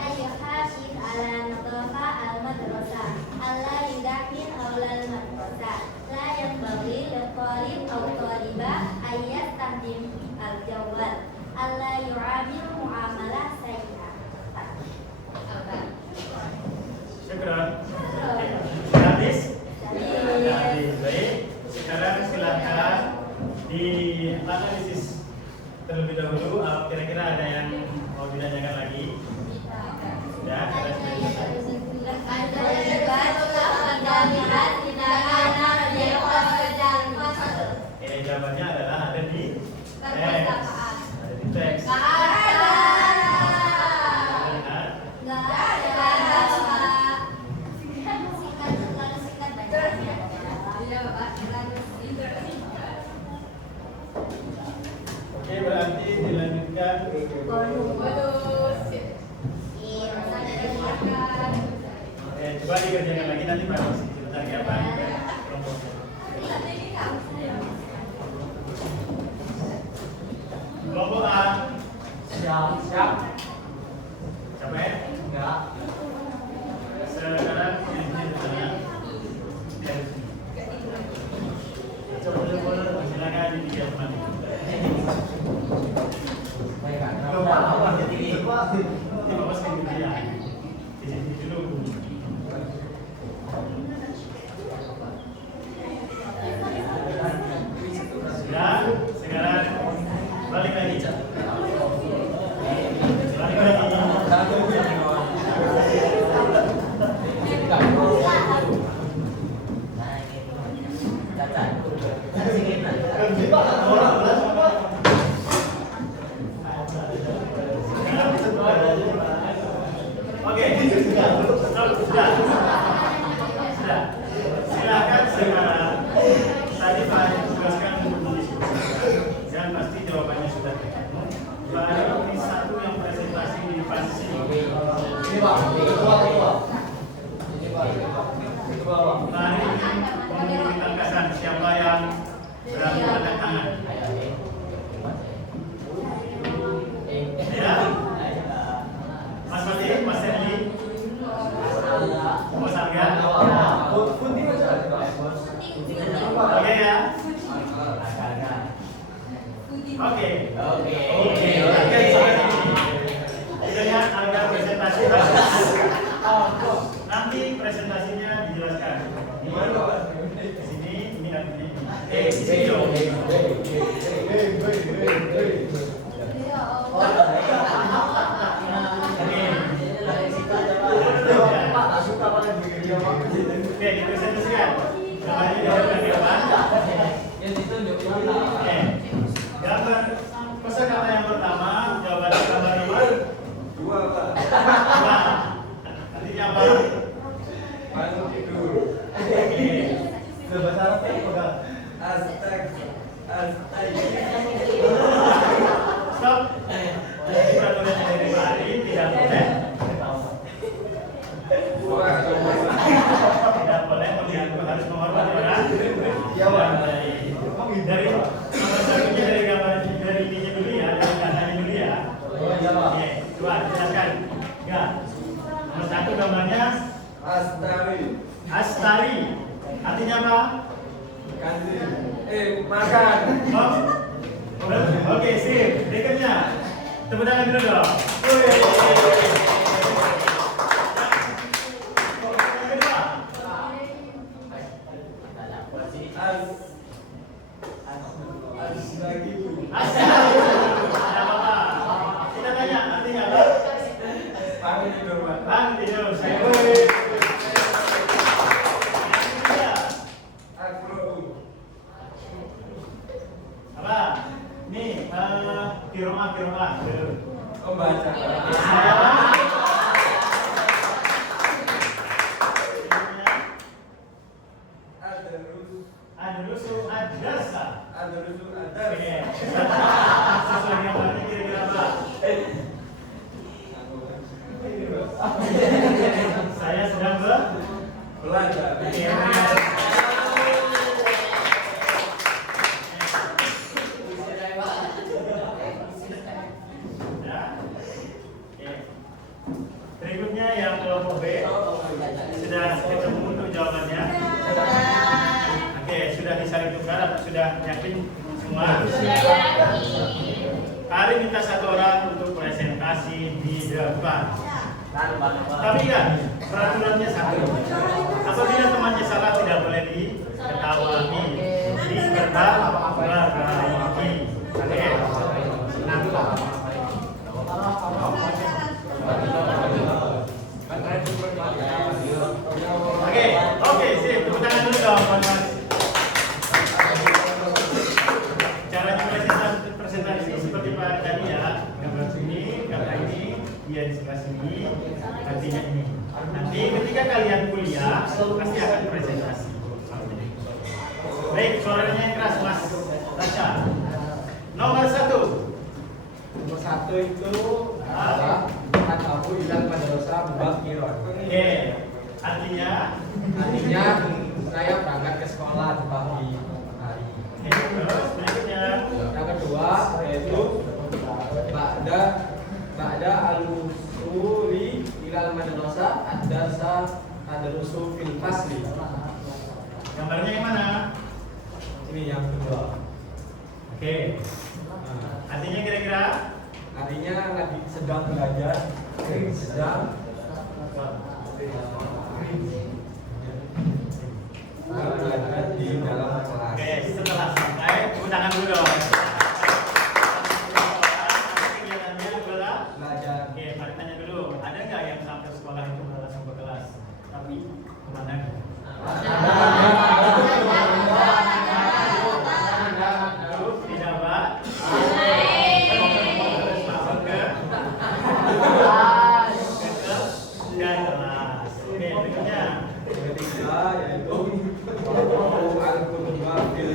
Ayuhasib ala nadafa al-madrasah alla yudahin aulal madrasah la yanbaghi litalib aw talibah ayat tahdim al-jawal alla yu'amil muamalah sayyi'ah. Syukran. Habis? Habis. Baik. Sekarang silakan dianalisis terlebih dahulu. Kira-kira ada yang mau ditanyakan lagi? Ya, kita sudah jawabannya adalah ada di teks. Ada di teks. Oke, berarti dilanjutkan. Coba dikerjakan lagi nanti Pak sebentar ya Pak. Kelompok A. Siap. Capek? Enggak. Sekarang ini di sana. Coba silakan di tiga teman. Ini Bapak sekali dia. Di sini dulu. Sudah, sekarang balik lagi. Balik lagi. Oke, sudah. Silakan sekarang. Tadi Pak Adi tugaskan untuk mendiskusikan dan pasti jawabannya sudah ketemu. Pak Adi ini satu yang presentasi di fase ini. Ini Pak. Pak Adi memiliki tangkasan siapa yang berani angkat tangan. Ya. Mas Mati, Mas Erli, Mas Angga. Oke ya. Oke. Kita lihat angka presentasi. Nanti presentasinya dijelaskan. Di sini, ini nanti. Di sini dong. Oke, dipresentasikan. Gambarnya dijelaskan ya Pak. Oke. Gambar kosakata yang pertama, jawabannya gambar nomor 2 Pak. Artinya apa? Bangun tidur. Oke. Bahasa Arab pegang. Stop. Peraturan dari Pak Ari tidak boleh. Tidak boleh mengganggu, harus menghormati orang. Iya, Pak. Dari nomor satunya dari gambar dari ininya dulu ya, dari katanya dulu ya. Oh iya Pak. Oke, coba jelaskan. Enggak. Nomor satu gambarnya Astari. Artinya apa? Makan. Oh. Oke, sip. Berikutnya. Tepuk tangan dulu dong. Kita tanya artinya apa? Bang tidur, saya apa? Nih, kiroah. Membaca. Oke. Sesuai gambarnya kira-kira apa? Saya sedang Belajar. Berikutnya yang kelompok B sudah ketemu untuk jawabannya. Oke, sudah disaling tukar atau sudah yakin semua? Hari minta satu orang untuk presentasi di depan. Tapi kan peraturannya satu. Apabila temannya salah tidak boleh diketahui, diperbaiki. Oke. Oke, sip. Tepuk tangan dulu dong, Mas. Caranya presentasi seperti Pak tadi ya. Gambar sini, gambar ini, dia di sebelah sini, artinya ini. Nanti ketika kalian kuliah, pasti akan presentasi. Baik, suaranya yang keras, Mas. Baca. Nomor 1. Nomor 1 itu adalah Atabu bilang pada dosa Mubakiron. Oke. Artinya Saya berangkat ke sekolah di pagi hari. oke, terus berikutnya. Yang kedua yaitu Ba'da al-usuli ilal madrasah ad-darusu fil fasli. Gambarnya yang mana? Ini yang kedua. Oke. Artinya kira-kira Artinya lagi sedang belajar, sedang belajar di dalam kelas. oke, setelah sampai tepuk tangan dulu dong. Kegiatannya adalah Belajar. oke, mari tanya dulu. Ada nggak yang sampai sekolah itu langsung ke kelas? Tapi kemana? Terus tidak Pak? Terus masuk ke kelas. Oke, berikutnya. Yang ketiga yaitu al-kutuba fil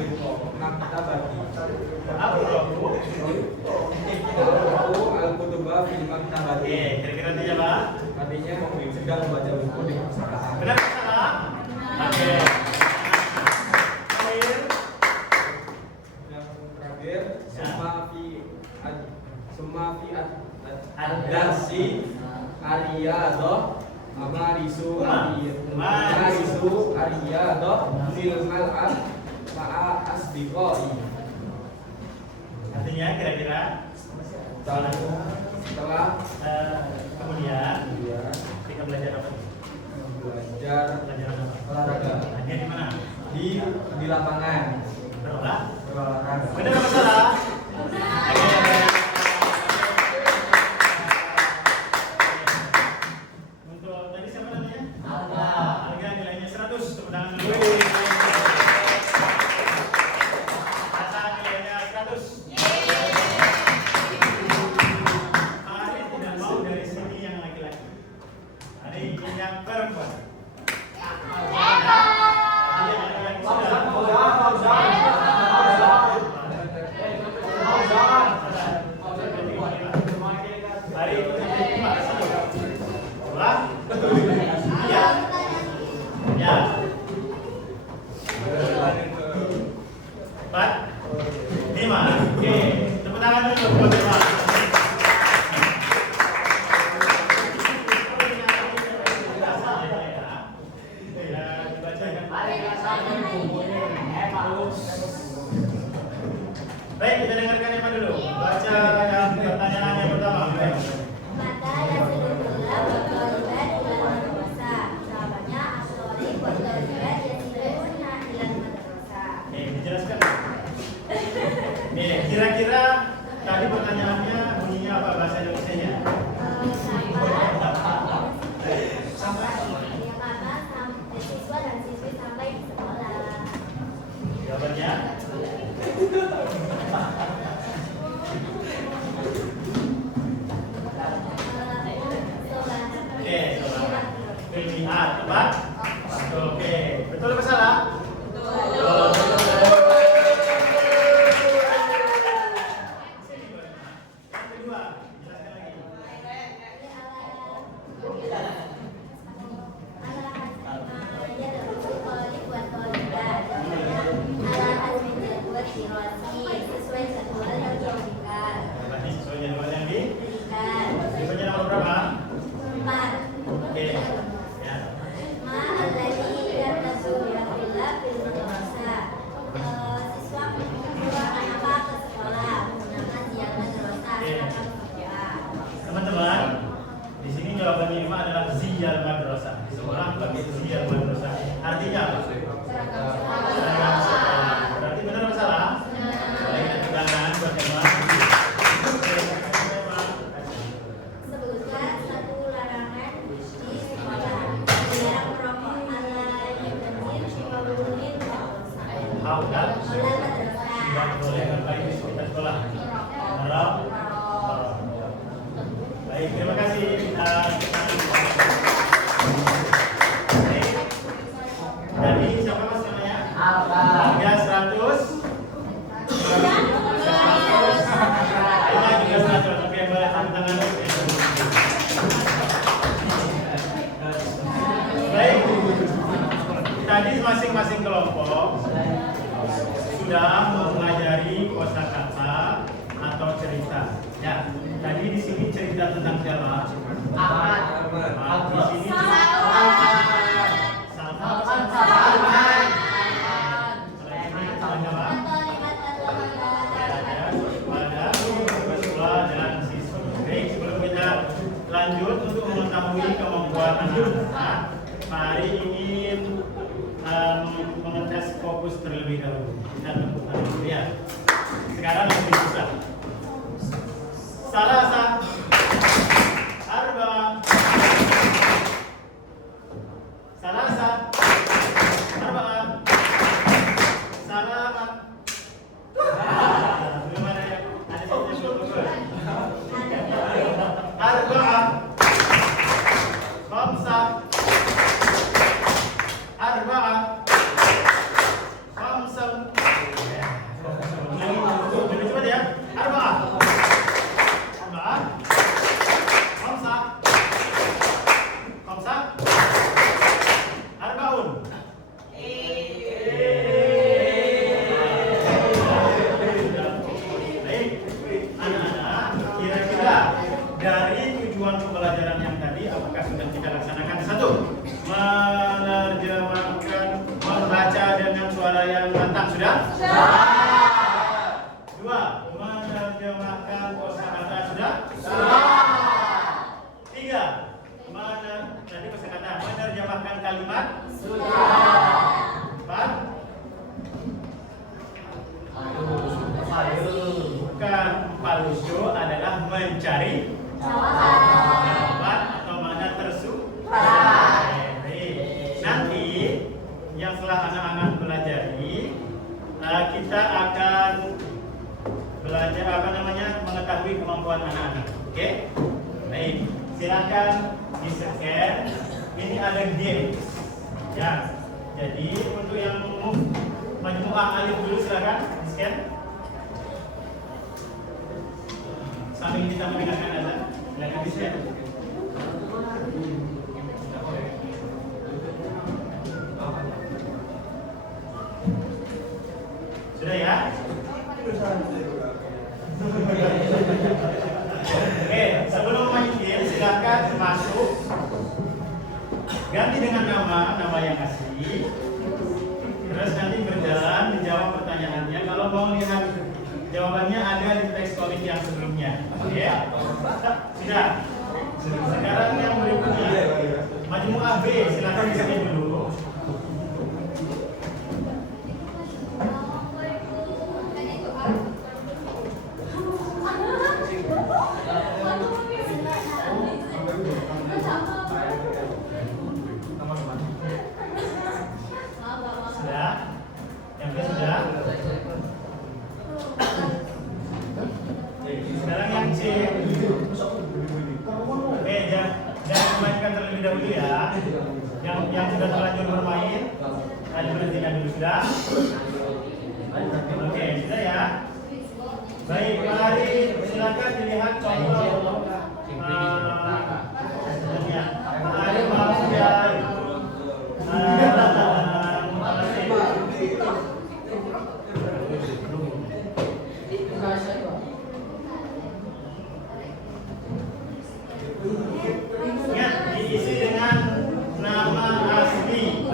maktabati. Apa bro? Al-kutuba fil maktabati. Oke, kira-kira itu ya Pak? Artinya sedang membaca buku di perpustakaan. Benar atau salah? Oke. Terakhir. Yang terakhir Ya. summa fi ad-darsi ariyadah amarisu ariyadah fil mal'ab ma'a asdiqai. Artinya kira-kira Setelah kemudian kita belajar apa? belajar Pelajaran apa? olahraga Hanya di mana? di lapangan Berolahraga. berolahraga. Benar apa salah? Oke. Untuk tadi siapa namanya? Harga nilainya 100. Tepuk tangan dulu. Rasa nilainya 100. Hari tidak mau dari sini yang laki-laki. Hari ini yang perempuan. Hari yang laki-laki sudah. Hari itu Wah? Ya. Ya. 4 5. Oke. Tepuk tangan dulu buat Pak. Filmiat, tepat? Oke, betul atau salah? Betul. Yang kedua, jelaskan lagi. Sesuai jadwal yang diberikan. Berarti sesuai jadwal yang Berikan. Tipenya nomor berapa? 4. Oke. Ya. Ma alladhi yartasu billah fil madrasah. Siswa membawakan apa ke sekolah menggunakan siang madrasah. Silakan bekerja. Teman-teman, di sini jawaban lima adalah ziyal madrasah. Di sekolah bagi ziyal madrasah. Artinya apa? Seragam sekolah. Berarti benar atau salah? Baik, tangan berteman. Sebutkan satu larangan di sekolah. Dilarang merokok ala yang berjin 50 menit. Haukat Olah madrasah. tidak boleh berbaik di sekitar sekolah. Merok. Baik, terima kasih. Baik. Jadi siapa mas namanya? Harga 100. Ini juga 100, tapi yang boleh tangan. Baik. Tadi masing-masing kelompok sudah mempelajari kosakata atau cerita. Ya, tadi di sini cerita tentang siapa? Ahmad. Di sini lanjut untuk mengetahui kemampuan anak-anak, mari ingin mengetes fokus terlebih dahulu. Kita tentukan dulu ya. Sekarang lebih susah. Salasa, arba, salasa, arba, salamat. Belum ada yang betul. Arba'ah, khamsah, arba'ah, khamsah. Lebih cepat ya. Arba'ah, arba'ah, khamsah, khamsah, arba'un. Baik, anak-anak, kira-kira dari tujuan pembelajaran yang tadi apakah sudah kita laksanakan? Satu, menerjemahkan, membaca dengan suara yang lantang. Sudah? Dua, menerjemahkan kosakata. Sudah? Tiga, tadi kosakata, menerjemahkan kalimat. Empat, bukan palusyo, adalah mencari jawaban atau mana nanti yang setelah anak-anak pelajari, kita akan belajar mengetahui kemampuan anak-anak. Oke? Baik, silakan di-scan. Ini ada game. Ya. Jadi untuk yang majmuah alif dulu silakan di-scan. Sambil kita mendengarkan azan, silakan di-scan. Sudah ya? Oke, sebelum main game silakan masuk. Ganti dengan nama yang asli. Terus nanti berjalan menjawab pertanyaannya. Kalau mau lihat jawabannya ada di teks komik yang sebelumnya. Oke? Sudah. Sekarang yang berikutnya. Majmu'ah B, silakan di-scan dulu. Sudah? Yang B sudah? Sekarang yang C. Oke, jangan memainkan terlebih dahulu ya. Yang sudah terlanjur bermain, tadi berhentikan dulu sudah. Oke, sudah ya. Baik, mari silakan dilihat contoh. Mari maafkan. Ingat, diisi dengan nama asli.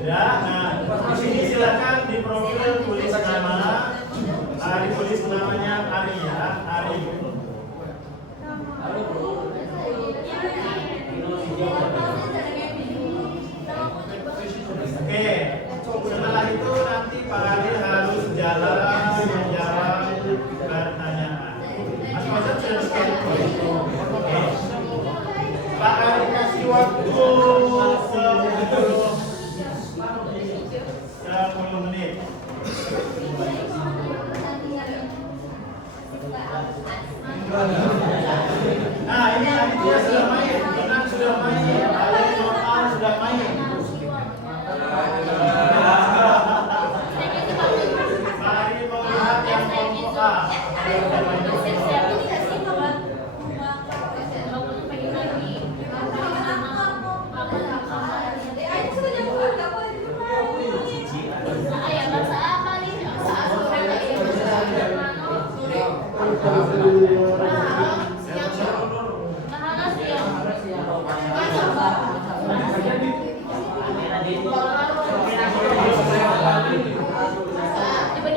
Sudah, nah di sini silakan di profil tulis nama. Ari tulis namanya Ari ya, Ari. Oke, setelah itu nanti Pak Ari harus jalan menjawab pertanyaan. Mas Fajar sudah scan. Oke. Pak Ari kasih waktu 10 menit. Nah, ini Aditya sudah main, Inan sudah main, Ali Noah sudah main. Mari mau lihat yang kelompok A.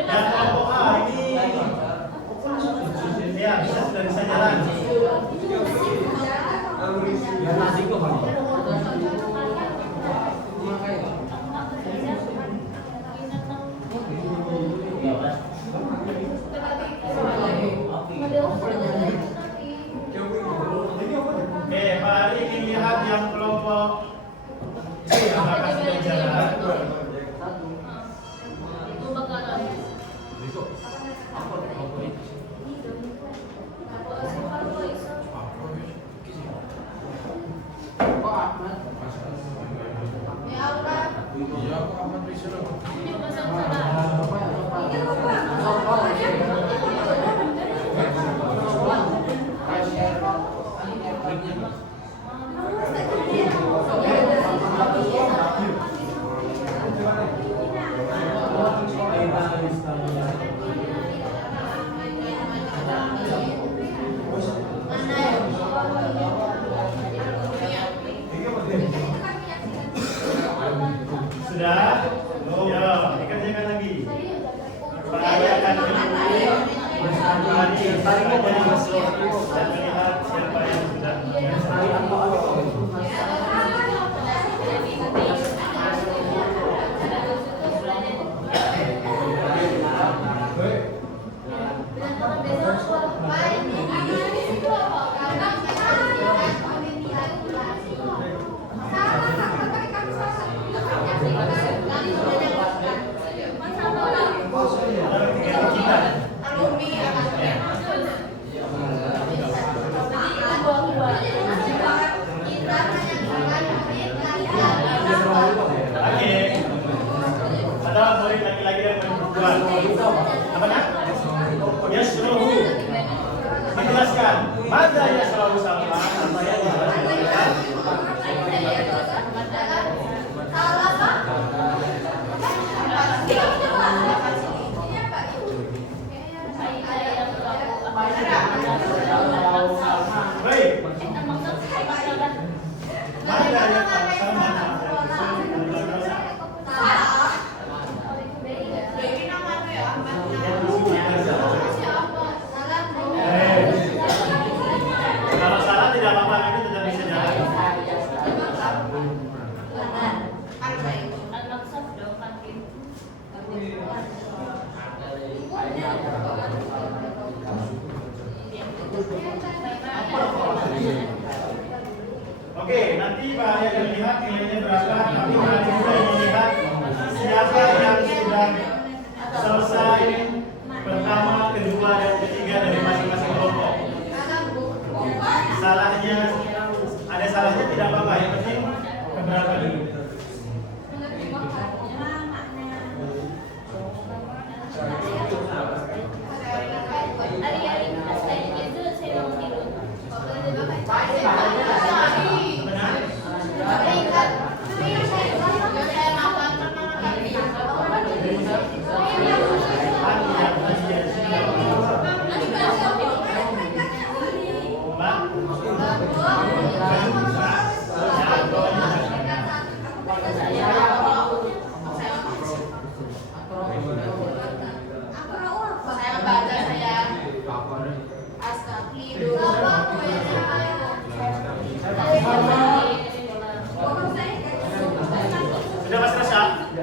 Dan kelompok A ini ya sudah bisa jalan. Oke, Pak Ari ingin lihat yang kelompok C, apakah sudah jalan? Sudah? Yo, dikerjakan lagi. Pak Ari akan melihat siapa yang sudah ada murid laki-laki dan perempuan. Apa nak? Yasruhu. Dijelaskan. Mada yasruhu sama apa yang dijelaskan? Baik. Mada yasruhu sama.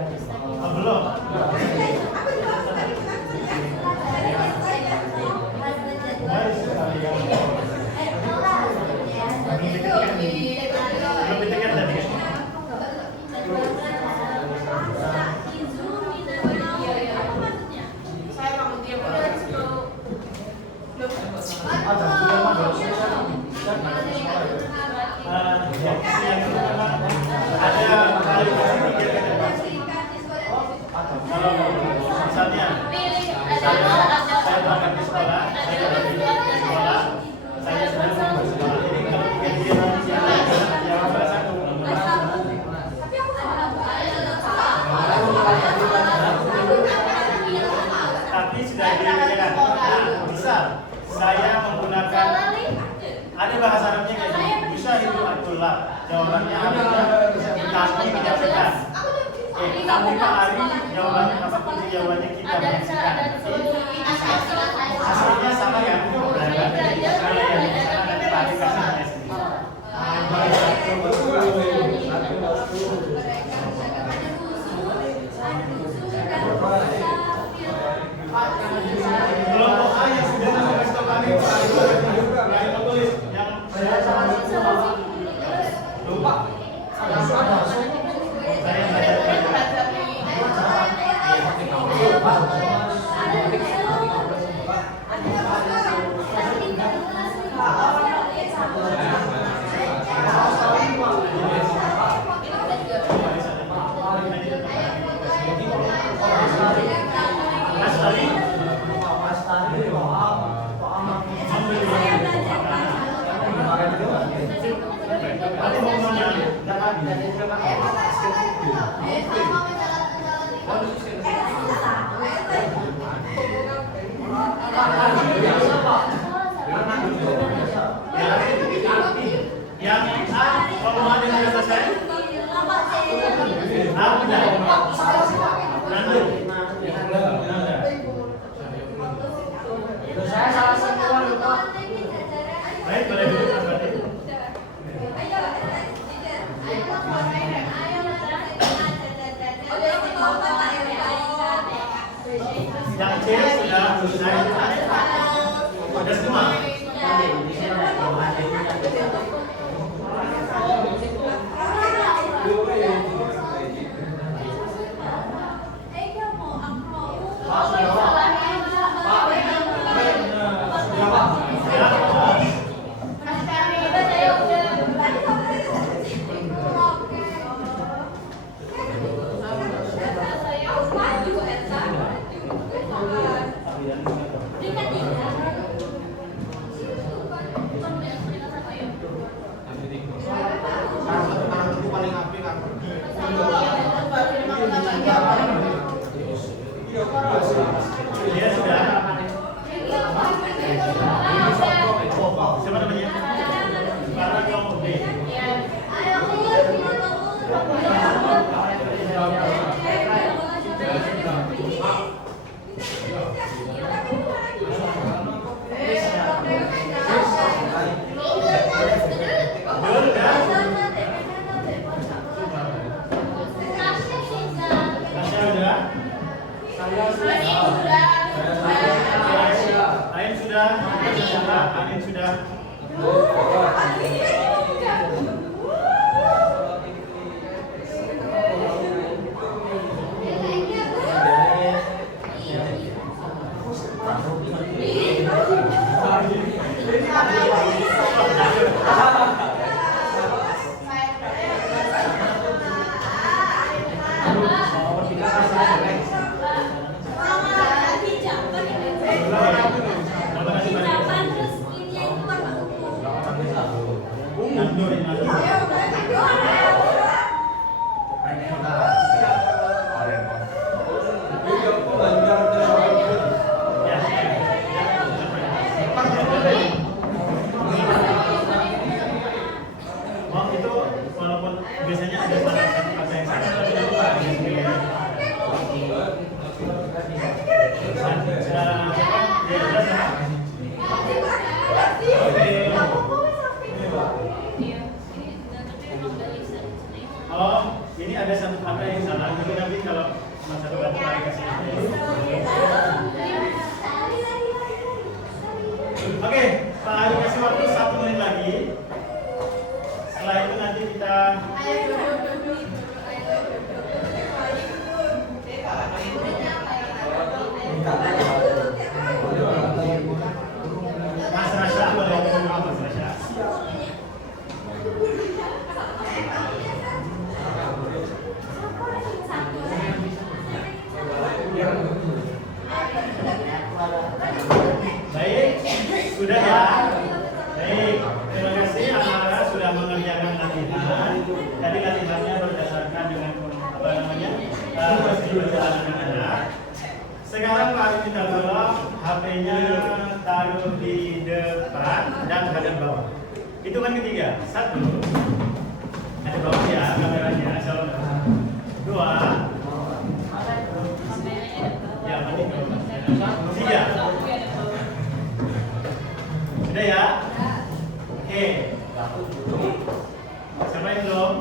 Oh, belum. Mari sekali yang belum ditekan tadi. Yang pertama ada kalimat tiga kata. Kalau misalnya saya berangkat di sekolah, saya lagi di sekolah, saya sedang bersekolah. Jadi kalau tiga yang salah satu. Tapi sudah dibedakan. Nah, misal saya menggunakan ada bahasa Arabnya kayak gini. Bisa itu Abdullah. Jawabannya Abdullah. Kami menyaksikan. Kami Pak Ari. Jawabannya apa kunci jawabannya kita menyaksikan. Hasilnya sama ya. Berarti kalau yang di sana nanti Pak Ari kasihnya sendiri. Kelompok A yang sudah masuk ke kami, yang tulis yang lupa. Saya Mas Ali. Yang A, kalau ada yang selesai, A udah. Nandu. Saya salah satu Pak. Baik, boleh duduk Mas Bati. Yang C sudah selesai. Sudah semua. Dia sudah. Siapa namanya? Para kelompok B. Ain sudah. salah. Jadi nanti kalau masa depan Pak kasih. Oke, Pak Ari kasih waktu 1 menit lagi. Setelah itu nanti kita Mas Rasha boleh ngomong Mas Rasha. Baik, sudah ya. Baik, terima kasih Amara sudah mengerjakan latihan. Tadi latihannya berdasarkan dengan apa namanya bacaan anak-anak. Sekarang Pak Ari minta tolong HP-nya taruh di depan dan hadap bawah. Hitungan ketiga, 1. Ada bawah ya kameranya, salam. 2. Ya, mati kalau 3. Sudah ya? Oke. Siapa yang belum?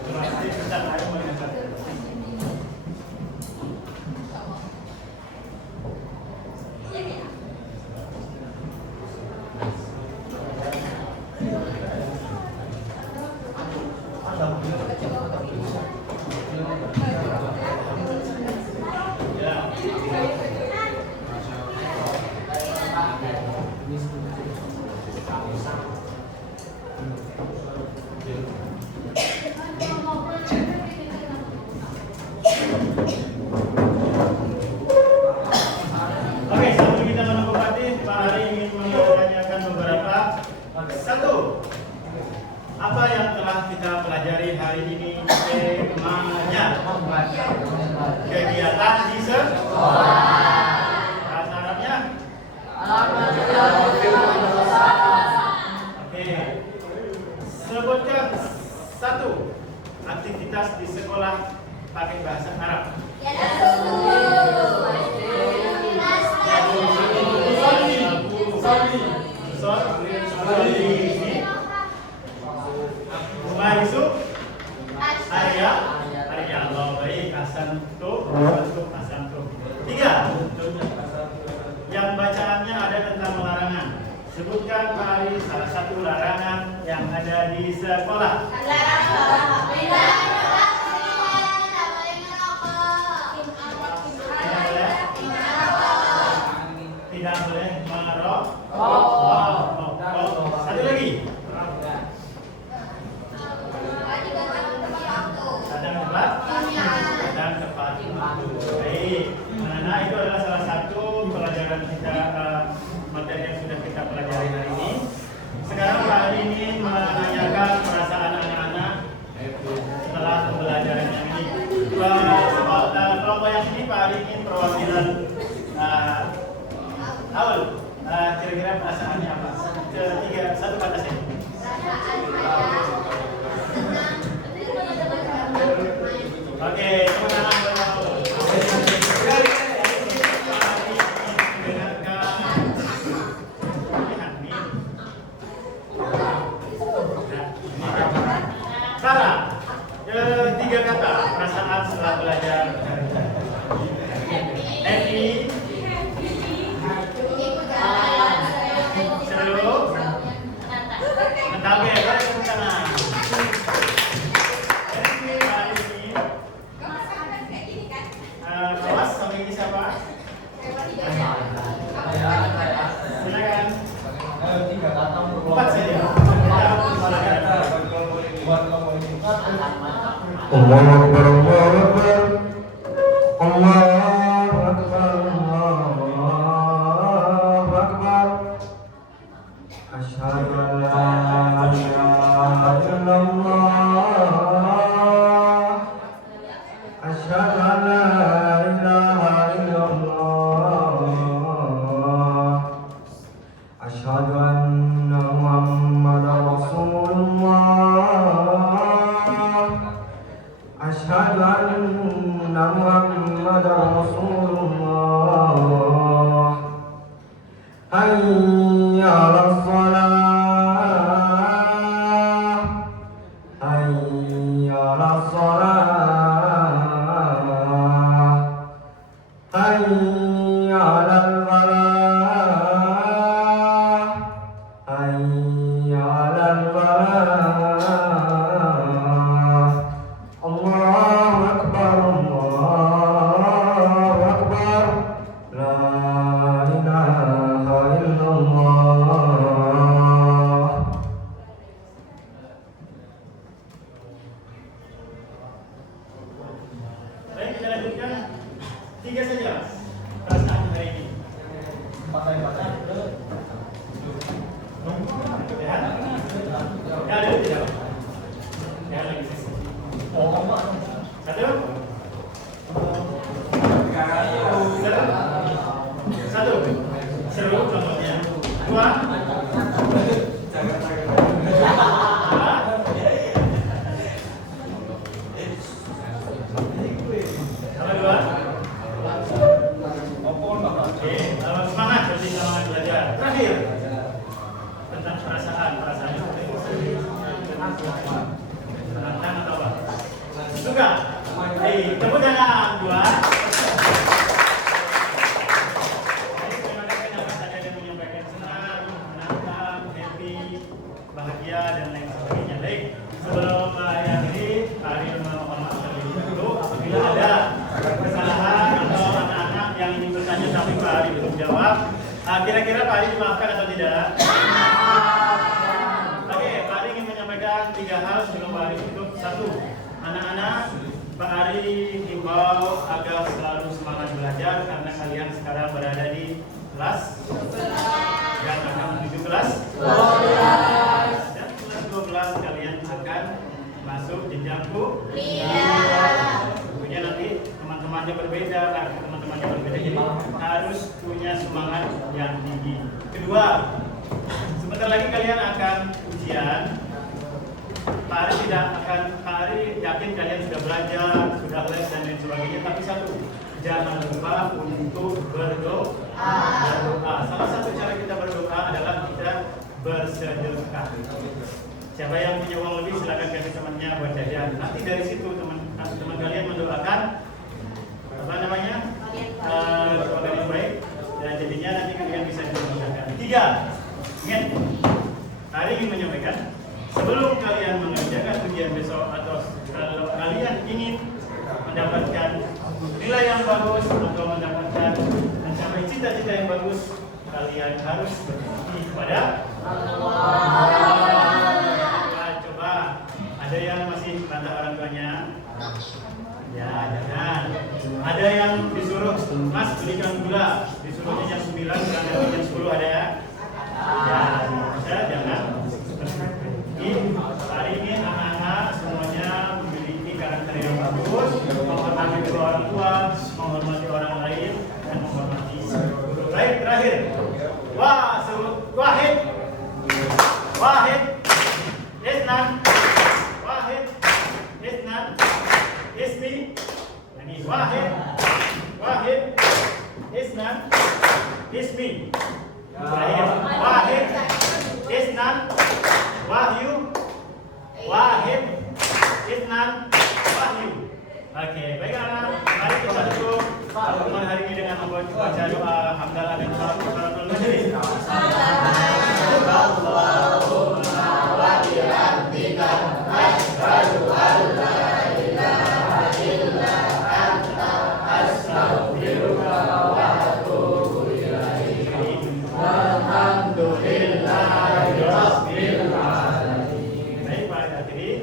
Terima kasih Ustaz Ari mengingatkan. Oke, sebelum kita menunggu Fatih, Pak Ari ingin menanyakan beberapa. 1. Apa yang telah kita pelajari hari ini temanya? Kegiatan di sekolah. Bahasa Arabnya? Oke. Sebutkan 1 aktivitas di sekolah pakai bahasa Arab. Marisu Arya Allah baik Asanto 3. Yang bacaannya ada tentang larangan. Sebutkan Pak Ari salah satu larangan yang ada di sekolah. Tidak boleh merokok. Satu lagi. Dan tepat waktu. Baik, Nana itu adalah salah satu pelajaran kita materi yang sudah kita pelajari hari ini. Sekarang Pak Ari ingin menanyakan perasaan anak-anak setelah pembelajaran yang ini. Kelompok yang ini Pak Ari ingin perwakilan Aul. Kira-kira perasaannya apa? 1 kata saja. Oke, tepuk tangan buat Aul. Sarah, 3 kata perasaan setelah belajar. Happy, seru, mendabe, tepuk tangan. Kelas sampai ini siapa? Silakan. 4 saja. Allahu Akbar, Allahu Akbar, Allahu Akbar, Allahu Akbar. Asyhadu an la ilaha illallah, asyhadu an la ilaha illallah, asyhadu anna Muhammadar Rasulullah, asyhadu anna Muhammadar Rasulullah. Hayya 'alas shalah, hayya 'alas shalah. hayya 'alal falah, hayya 'alal falah. Allahu akbar, Allahu akbar, la ilaha illallah. Baik, kita lanjutkan. 3 saja perasaan hari ini. Ya, ya ada tidak? Ya lagi sesi. Satu. Satu. Seru contohnya. Dua. Sama dua. Oke, semangat berarti semangat belajar. Terakhir tentang perasaan menantang atau apa? Suka. Tepuk tangan dua. Terima kasih atas ada yang menyampaikan senang, menantang, happy, bahagia dan lain sebagainya. Baik, sebelum mengakhiri, Ari mohon maaf terlebih dahulu apabila ada kesalahan atau anak-anak yang ingin bertanya tapi Pak Ari belum jawab. Kira-kira Pak Ari dimaafkan atau tidak? Oke, Pak Ari ingin menyampaikan 3 hal sebelum Pak Ari tutup. 1. Anak-anak, Pak Ari himbau agar selalu semangat belajar karena kalian sekarang berada di kelas yang akan menuju kelas 12. Dan kelas 12 kalian akan masuk jenjang kuliah. Tentunya nanti teman-temannya berbeda, teman-temannya berbeda, jadi harus punya semangat yang tinggi. Kedua, sebentar lagi kalian akan ujian. Pak Ari yakin kalian sudah belajar, sudah les dan lain sebagainya. Tapi satu, jangan lupa untuk berdoa. Salah satu cara kita berdoa adalah kita bersedekah. Siapa yang punya uang lebih silakan kasih temannya buat jajan. Nanti dari situ teman kalian mendoakan apa namanya doakan yang baik dan jadinya nanti kalian bisa dimudahkan. 3, ingat, Ari ingin menyampaikan sebelum kalian mengerjakan ujian besok atau kalau kalian ingin mendapatkan nilai yang bagus atau mendapatkan mencapai cita-cita yang bagus, kalian harus berzikir kepada Allah. Coba, ada yang masih bantah orang tuanya? Ya, jangan. Ada yang disuruh, Mas belikan gula, disuruhnya jam 9, berangkat jam 10 ada ya? Ya, jangan. Hari ini anak-anak semuanya memiliki karakter yang bagus, menghormati kedua orang tua, menghormati orang lain, dan menghormati guru. Baik, terakhir. Wahid. Isnan. Wahid. Isnan. Ismi. Ini Wahid. Isnan. Ismi. Terakhir. Wahid. Isnan. Wahyu. Wahid. Isnan. Wahyu. Oke, baik anak. Mari kita tutup pertemuan hari ini dengan membaca doa hamdalah dan salam kafaratul majelis. Allahumma wa bihamdika asyhadu an la ilaha illa anta astaghfiruka wa atubu ilaik. Alhamdulillahi rabbil alamin. Baik, Pak hadirin.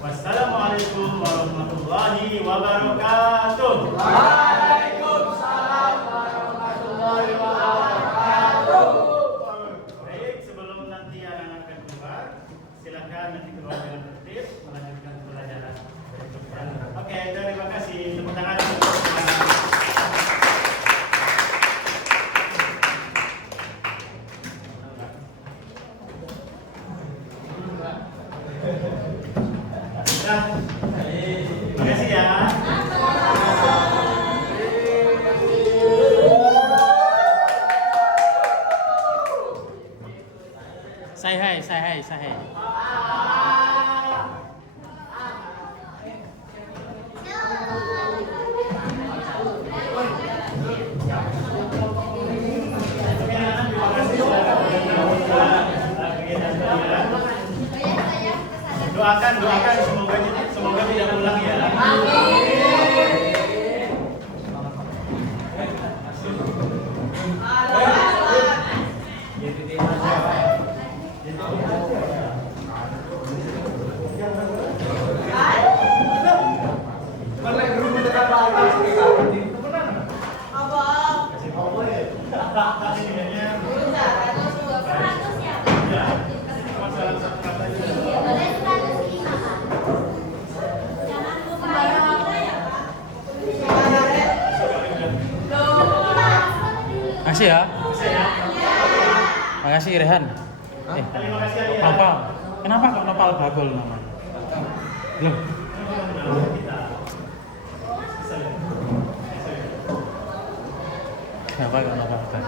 Wassalamualaikum warahmatullahi wabarakatuh. Waalaikumsalam warahmatullahi wabarakatuh. Baik, sebelum nanti anak-anak akan keluar, silakan nanti keluar dengan tertib melanjutkan pelajaran. Oke, terima kasih. Tepuk tangan. Terima kasih ya. Doakan semoga tidak ulang ya. Mereka guru mendekat lagi sekali. Boleh 105 Pak. Jangan lupa ya Pak. Makasih ya. Makasih Rehan. Terima kasih Ali. Nopal. Kenapa kok Nopal Bagol namanya? Loh, kenapa kok Nopal Bagol?